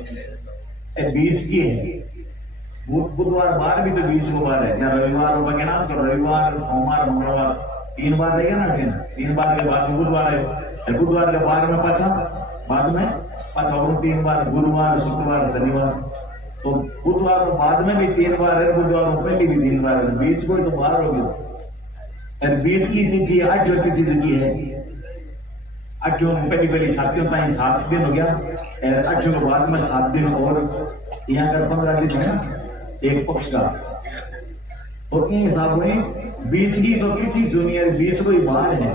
बीज की है बुधवार बार भी तो बीज को बार है या रविवार का नाम तो रविवार सोमवार मंगलवार 3 बार रहेगा ना 3 बार के बाद बुधवार है बुधवार के बाद में पाछा बाद में पाछा और 3 बार गुरुवार शुक्रवार शनिवार तो बुधवार को बाद में भी 3 बार है बुधवार को पहले भी 3 बार है बीच को तो बार हो गया और बीच की तिथि 8वीं तिथि की है 8वीं पहली सातवीं ताई 7 दिन हो गया और 8वीं के बाद में 7 दिन और यहाँ का 15 दिन है ना एक पक्ष का तो इन हिसाब में बीच की तो किसी जूनियर बीच कोई बार है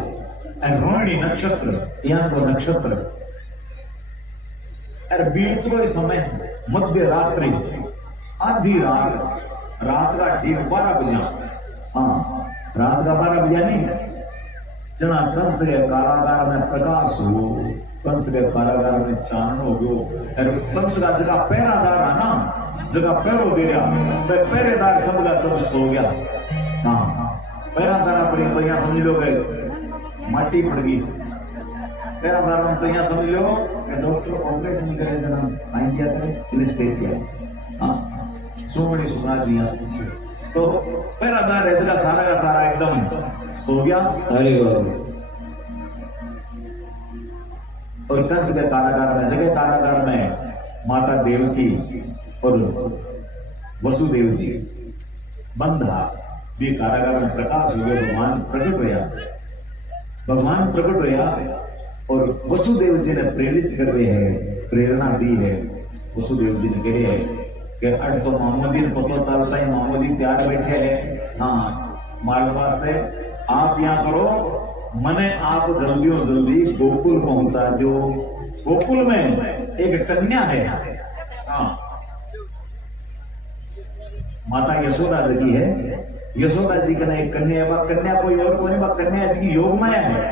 रोहिणी नक्षत्र यहाँ को नक्षत्र और बीच को समय मध्य रात्रि आधी रात रात का ठीक 12 बजा हाँ रात का 12 बजा नहीं जना कंस के कारागार में प्रकाश हो कंस के कारागार में चानन हो गयो और कंस का जगह पहरादार है ना जगह पैरो दे रहा तो पहरेदार सब का सब सो गया हाँ पहरादार पर तो यहाँ समझ लो गए माटी पड़ गई पहरादार तो यहाँ समझ लो कि डॉक्टर ऑपरेशन करे जना आइडिया करे एनेस्थेसिया हाँ सोमड़ी सुना दिया तो पहरादार है जगह सारा का सारा एकदम सो गया हरि बोल और कंस के कारागार में जगह कारागार में माता देवकी और वसुदेव जी बंधा भी कारागार में प्रकाश हुए भगवान प्रकट होया और वसुदेव जी ने प्रेरित कर रहे हैं प्रेरणा दी है वसुदेव जी ने कहे है कि अट तो मामू जी पता चलता है मामू जी तैयार बैठे हैं हाँ मारे पास है आप यहाँ करो मने आप जल्दी और जल्दी गोकुल पहुंचा दो गोकुल में एक कन्या है हाँ माता यशोदा जी की है यशोदा जी का एक कन्या है कन्या कोई और कोई नहीं कन्या जी की योगमाया है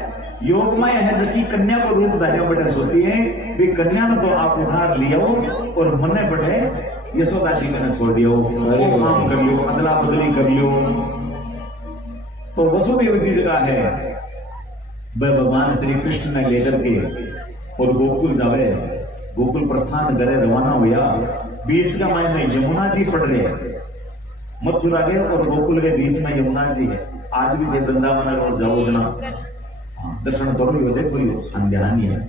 योगमाया है जबकि कन्या को रूप धारियों बटे सोती है भी कन्या ने तो आप उधार लियो और मने बटे यशोदा जी ने छोड़ दियो काम कर लियो अदला बदली कर लियो तो वसुदेव जी जगह है वह भगवान श्री कृष्ण ने लेकर के और गोकुल जावे गोकुल प्रस्थान करे रवाना हुआ बीच का मायने यमुना जी पड़ रहे हैं मथुरा के और गोकुल के बीच में यमुना जी है आज भी जब वृंदावन और जाओ जना दर्शन करो यो देखो यो अंध्यानी है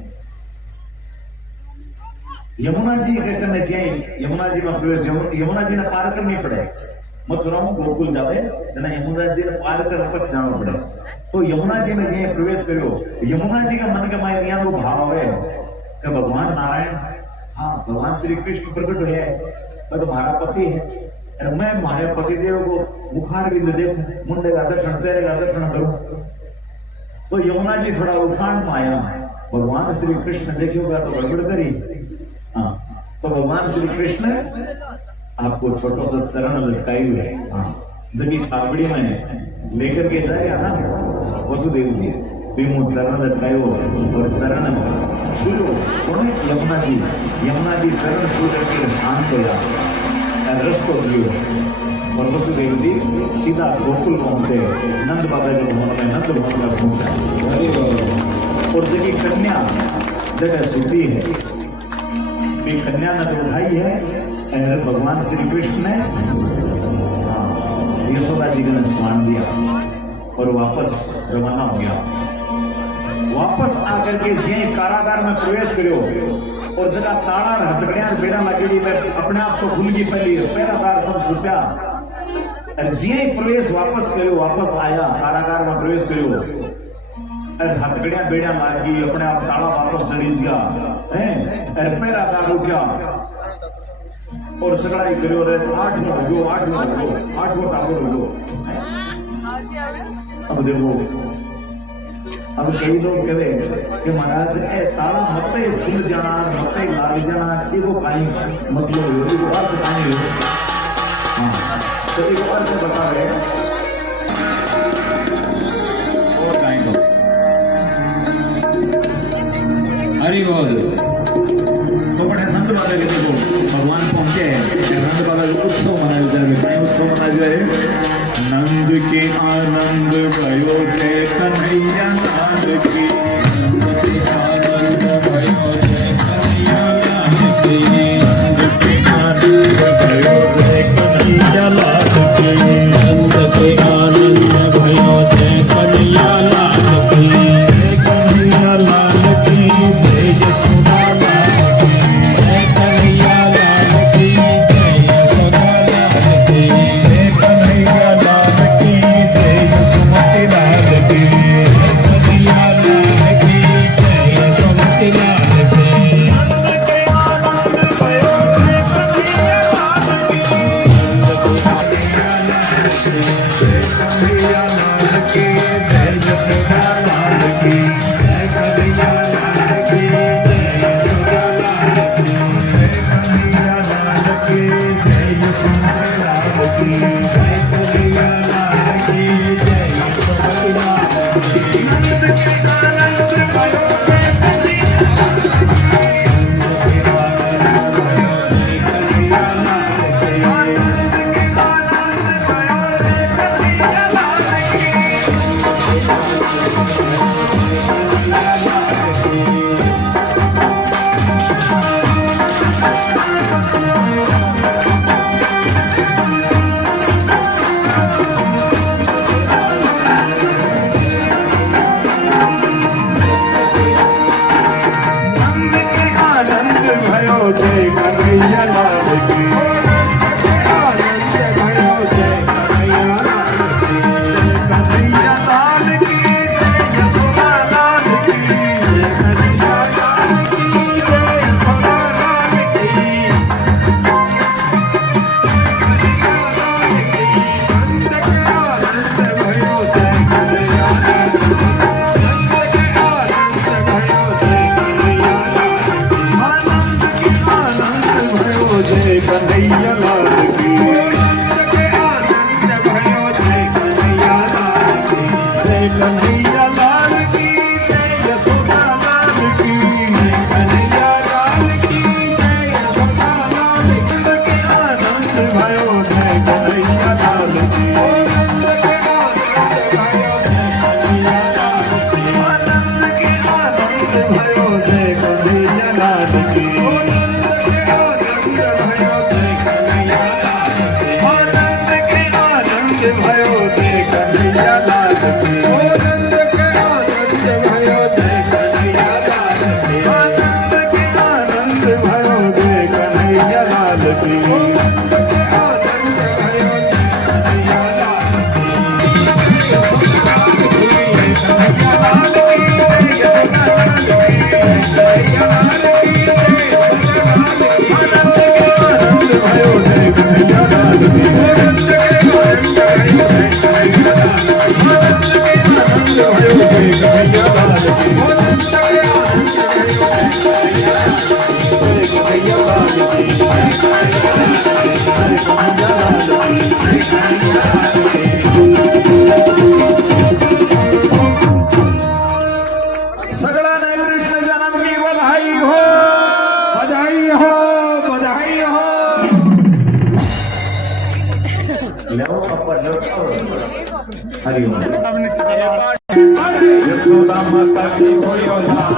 यमुना जी के करने चाहिए यमुना जी में प्रवेश यमुना जी ने पार करनी पड़े मथुरा में गोकुल जावे जना यमुना जी ने पार कर पछ जाना पड़े तो यमुना जी में जे प्रवेश करो यमुना जी का मन के मायने यहाँ वो भाव है कि भगवान नारायण हाँ भगवान श्री कृष्ण प्रकट हुए तो तुम्हारा पति है और मैं हमारे पतिदेव को बुखार भी देखूं मुंडे का दर्शन चेहरे का दर्शन करूं तो यमुना जी थोड़ा उफान में आया भगवान श्री कृष्ण देखिएगा तो गड़बड़ करी हाँ तो भगवान श्री कृष्ण आपको छोटा सा चरण लटकाई हुए हाँ जबकि छाबड़ी में लेकर के जाएगा ना वसुदेव जी भी मुझ चरण लटकायो और चरण छू लो कौन यमुना जी चरण छू करके शांत हो जा रस को दियो और वसुदेव जी सीधा गोकुल पहुंचे नंद बाबा के भवन में नंद भवन में पहुंचा और जगह कन्या जगह सुती है भी कन्या ने तो उठाई है भगवान श्री कृष्ण ने यशोदा जी ने स्नान दिया और वापस रवाना हो गया वापस आकर के जे कारागार में प्रवेश करो और जगह ताड़ा हथकड़िया बेड़ा लगेगी मैं अपने आप को भूल गई पहली पहरादार सब छुट्या जी प्रवेश वापस करो वापस आया कारागार में प्रवेश करो हथकड़िया बेड़ा लागी अपने आप ताड़ा वापस चढ़ी गया पहरादार उठा और सगड़ाई करो रे 8 टावर हो गयो अब देखो अब कई लोग कहे कि महाराज ए ताला मत खुल जाना मत लाग जाना एगो काई मतलब एगो अर्थ काई हो हाँ तो एगो अर्थ बता रहे और काई हो हरि बोल तो बड़े नंद बाबा के देखो भगवान पहुंचे नंद बाबा के उत्सव मनाया जाए काई उत्सव मनाया जाए नंद के आनंद भयो जय कन्हैया लाल की नंद के आनंद भयो जय कन्हैया लाल की नंद के आनंद भयो जय कन्हैया लाल की नंद के आनंद भयो जय कन्हैया लाल की जय कन्हैया लाल की जय यशोदा लाल की जय कन्हैया लाल की जय यशोदा लाल की जय कन्हैया लाल की जय सुमति लाल की जय कन्हैया लाल हरि ओम। यशोदा माता की होयो लाल,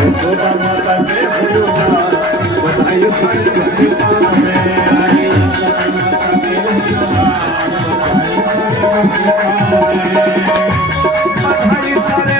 यशोदा माता के होयो लाल, बधाई सारी भक्तिमां में आई। यशोदा माता के होयो लाल, बधाई सारे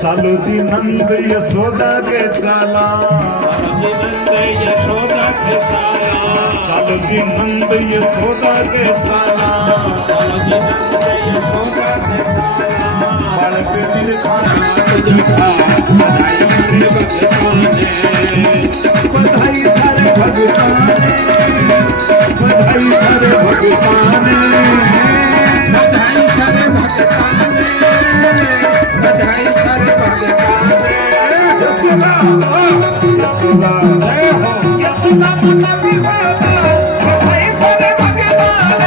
चालो जी नंद यशोदा के चाला, नंद यशोदा के चाला। चल जी नंद यशोदा के साला बड़ पे दिखाना दिखा बधाई सारे भगवान बधाई सारे भगवान बधाई सारे भगवान बधाई सारे भगवान यशोदा यशोदा जय हो यशोदा माता की बधाई सारे भगवान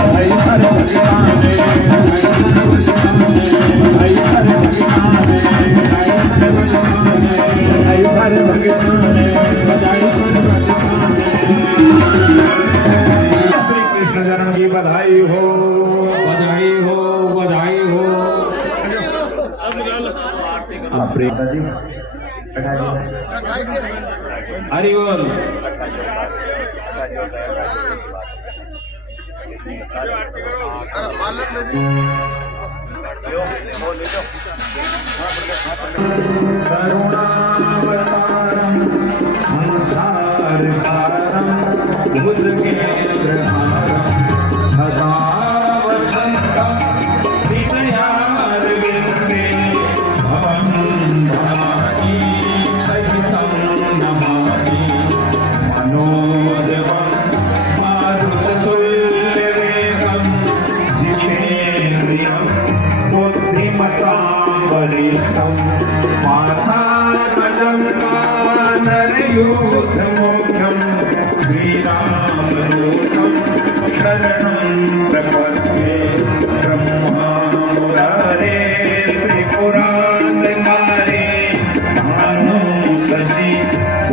बधाई सारे श्री कृष्ण जन्म की बधाई हो बधाई हो बधाई हो। प्रियंका जी हरि बोल। करुणावतारं संसारसारं भुजगेन्द्रहारं सदा वसन्तं हृदयारविन्दे भवं भवानी सहितं नमामि मनोजवं मारुततुल्यवेगं जितेन्द्रियं बुद्धिमतां वरिष्ठं मातामजं वानरयूथमुख्यं श्रीरामदूतं शरणं प्रपद्ये ब्रह्मामुरारे त्रिपुरान्तकारे शशि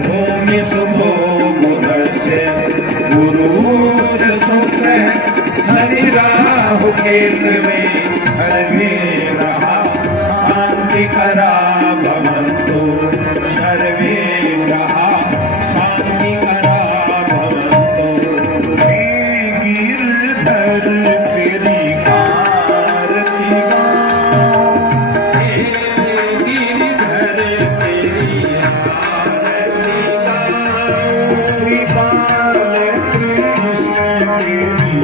भूमि शुभो बुधश्च गुरुश्च शुक्रः शनिराहु केतवे सर्वे ग्रहा शान्तिकरा भवन्तु सर्वे ग्रहा शान्तिकरा भवन्तु हे गिरधर तेरी आरती गाऊं, हे गिरधर तेरी आरती गाऊं, श्री बालकृष्ण तेरी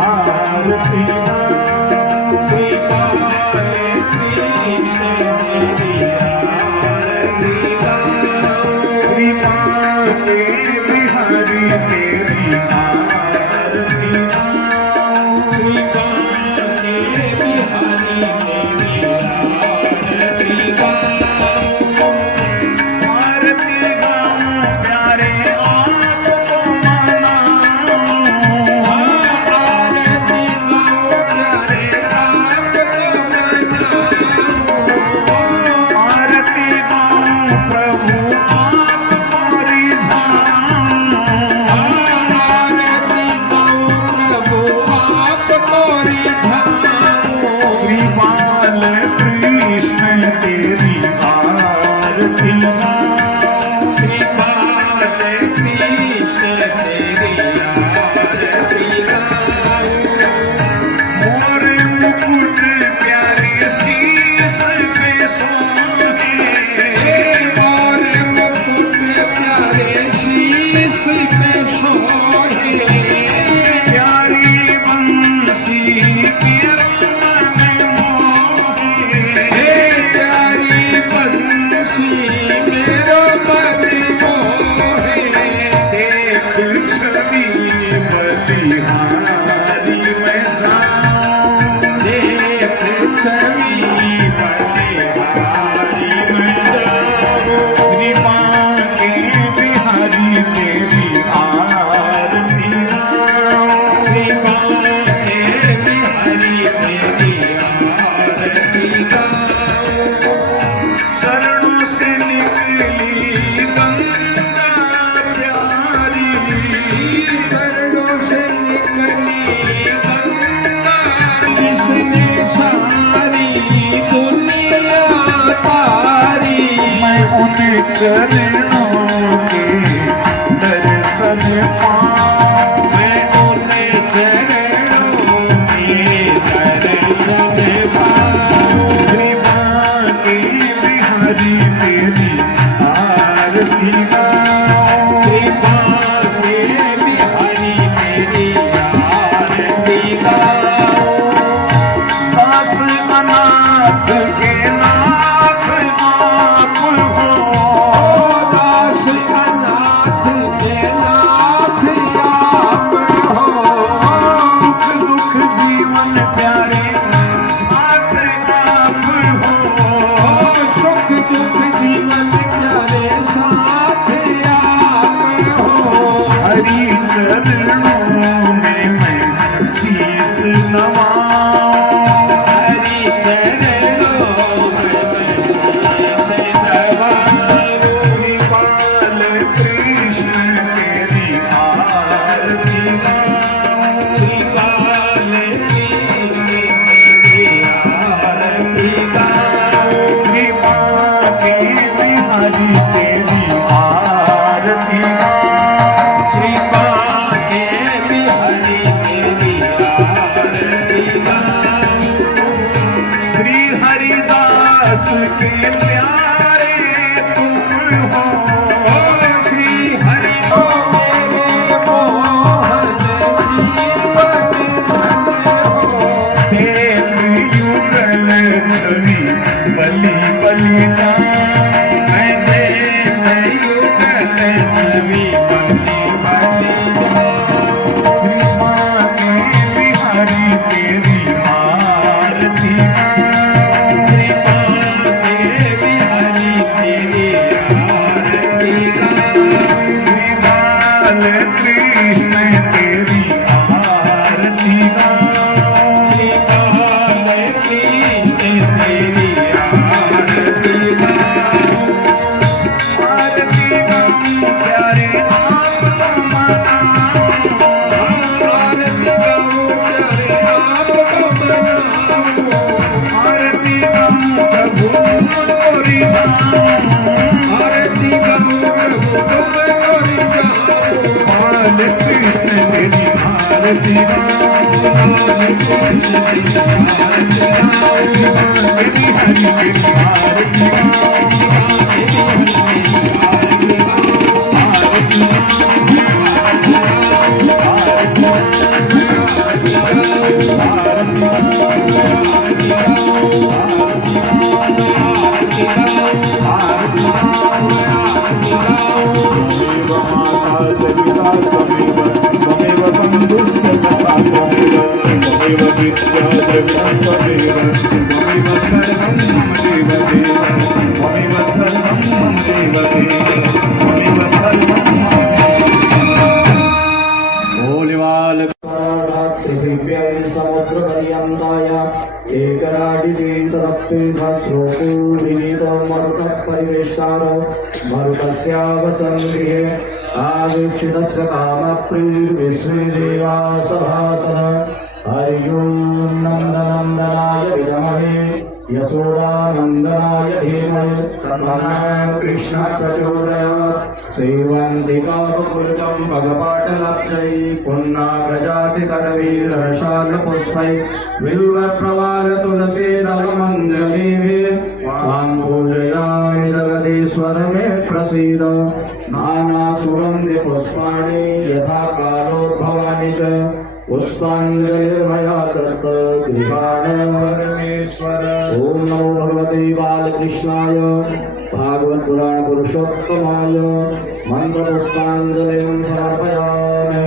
आरती गाऊं, श्री बालकृष्ण तेरी आरती गाऊं, श्री माते बिहारी तेरी आरती गाऊं, श्री माते बिहारी तेरी आरती गाऊं, आरती गाऊं प्यारे आपको मनाऊं, आरती गाऊं प्यारे आपको मनाऊं, आरती गाऊं प्रभु आपको रिझाऊं, आरती चरणों में मैं शीश नवाऊं हरि चरणों में शीश नवाऊं। श्री बाल कृष्ण तेरी आरती गाऊं श्री बाल कृष्ण तेरी आरती गाऊं। श्री माते बिहारी तेरी आरती गाऊं श्री बाके बिहारी तेरी आरती गाऊं। श्री हरिदास के प्यारे तुम हो श्री हरि को मेरे मोहन श्रीमत धन्य हो। एक युगल छवि बलि बलि मैं देख युगल छवि बलि बलि जाऊं। श्री माते बिहारी तेरी आरती श्री माते बिहारी तेरी आरती गाऊं। श्री बाल कृष्ण तेरी आरती गाऊं श्री बाल कृष्ण तेरी आरती गाऊं। आरती गाऊं प्यारे आपको मनाऊं आरती गाऊं प्यारे आपको मनाऊं। आरती गाऊं प्रभु तुमको रिझाऊं आरती गाऊं प्रभु तुम कोरी जाऊं। बाल कृष्ण तेरी आरती गाऊं बाल कृष्ण तेरी आरती गाऊं। तेरी हरि तेरी आरती गाऊं त्वमेव माता जपिता त्वमेव बन्धुश्च सखा त्वमेव विद्या द्रविणं त्वमेव सर्वं मम देव देव त्वमेव सर्वं मम देव देव त्वमेव सर्वं मम बोलिवाल समुद्रपर्यन्ताय एकराडितीतरप्तेधश्लोकोर्विनीतमरुतः मरुतस्यावसन्गृहे आवीक्षितस्य कामप्रीर्विश्वे देवा सभासद हरि ओं नन्दनन्दनाय विद्महे यशोदानन्दनाय धीमहि तन्नः कृष्णः प्रचोदयात् सेवन्तिकाकुलचं भगपाटलब्जै पुन्नागजातिकरवीरशालपुष्पै बिल्वप्रवालतुलसीदलमञ्जरीभिः त्वां पूजयामि जगदीश्वर मे प्रसीद नानासुगन्धिपुष्पाणि यथा कालोद्भवानि च पुष्पाञ्जलिर्मया तत्र कृपाण परमेश्वर। ॐ नमो भगवते बालकृष्णाय भागवत पुराण पुरुषोत्तमाय मंत्रपुष्पाञ्जलिं समर्पयामि।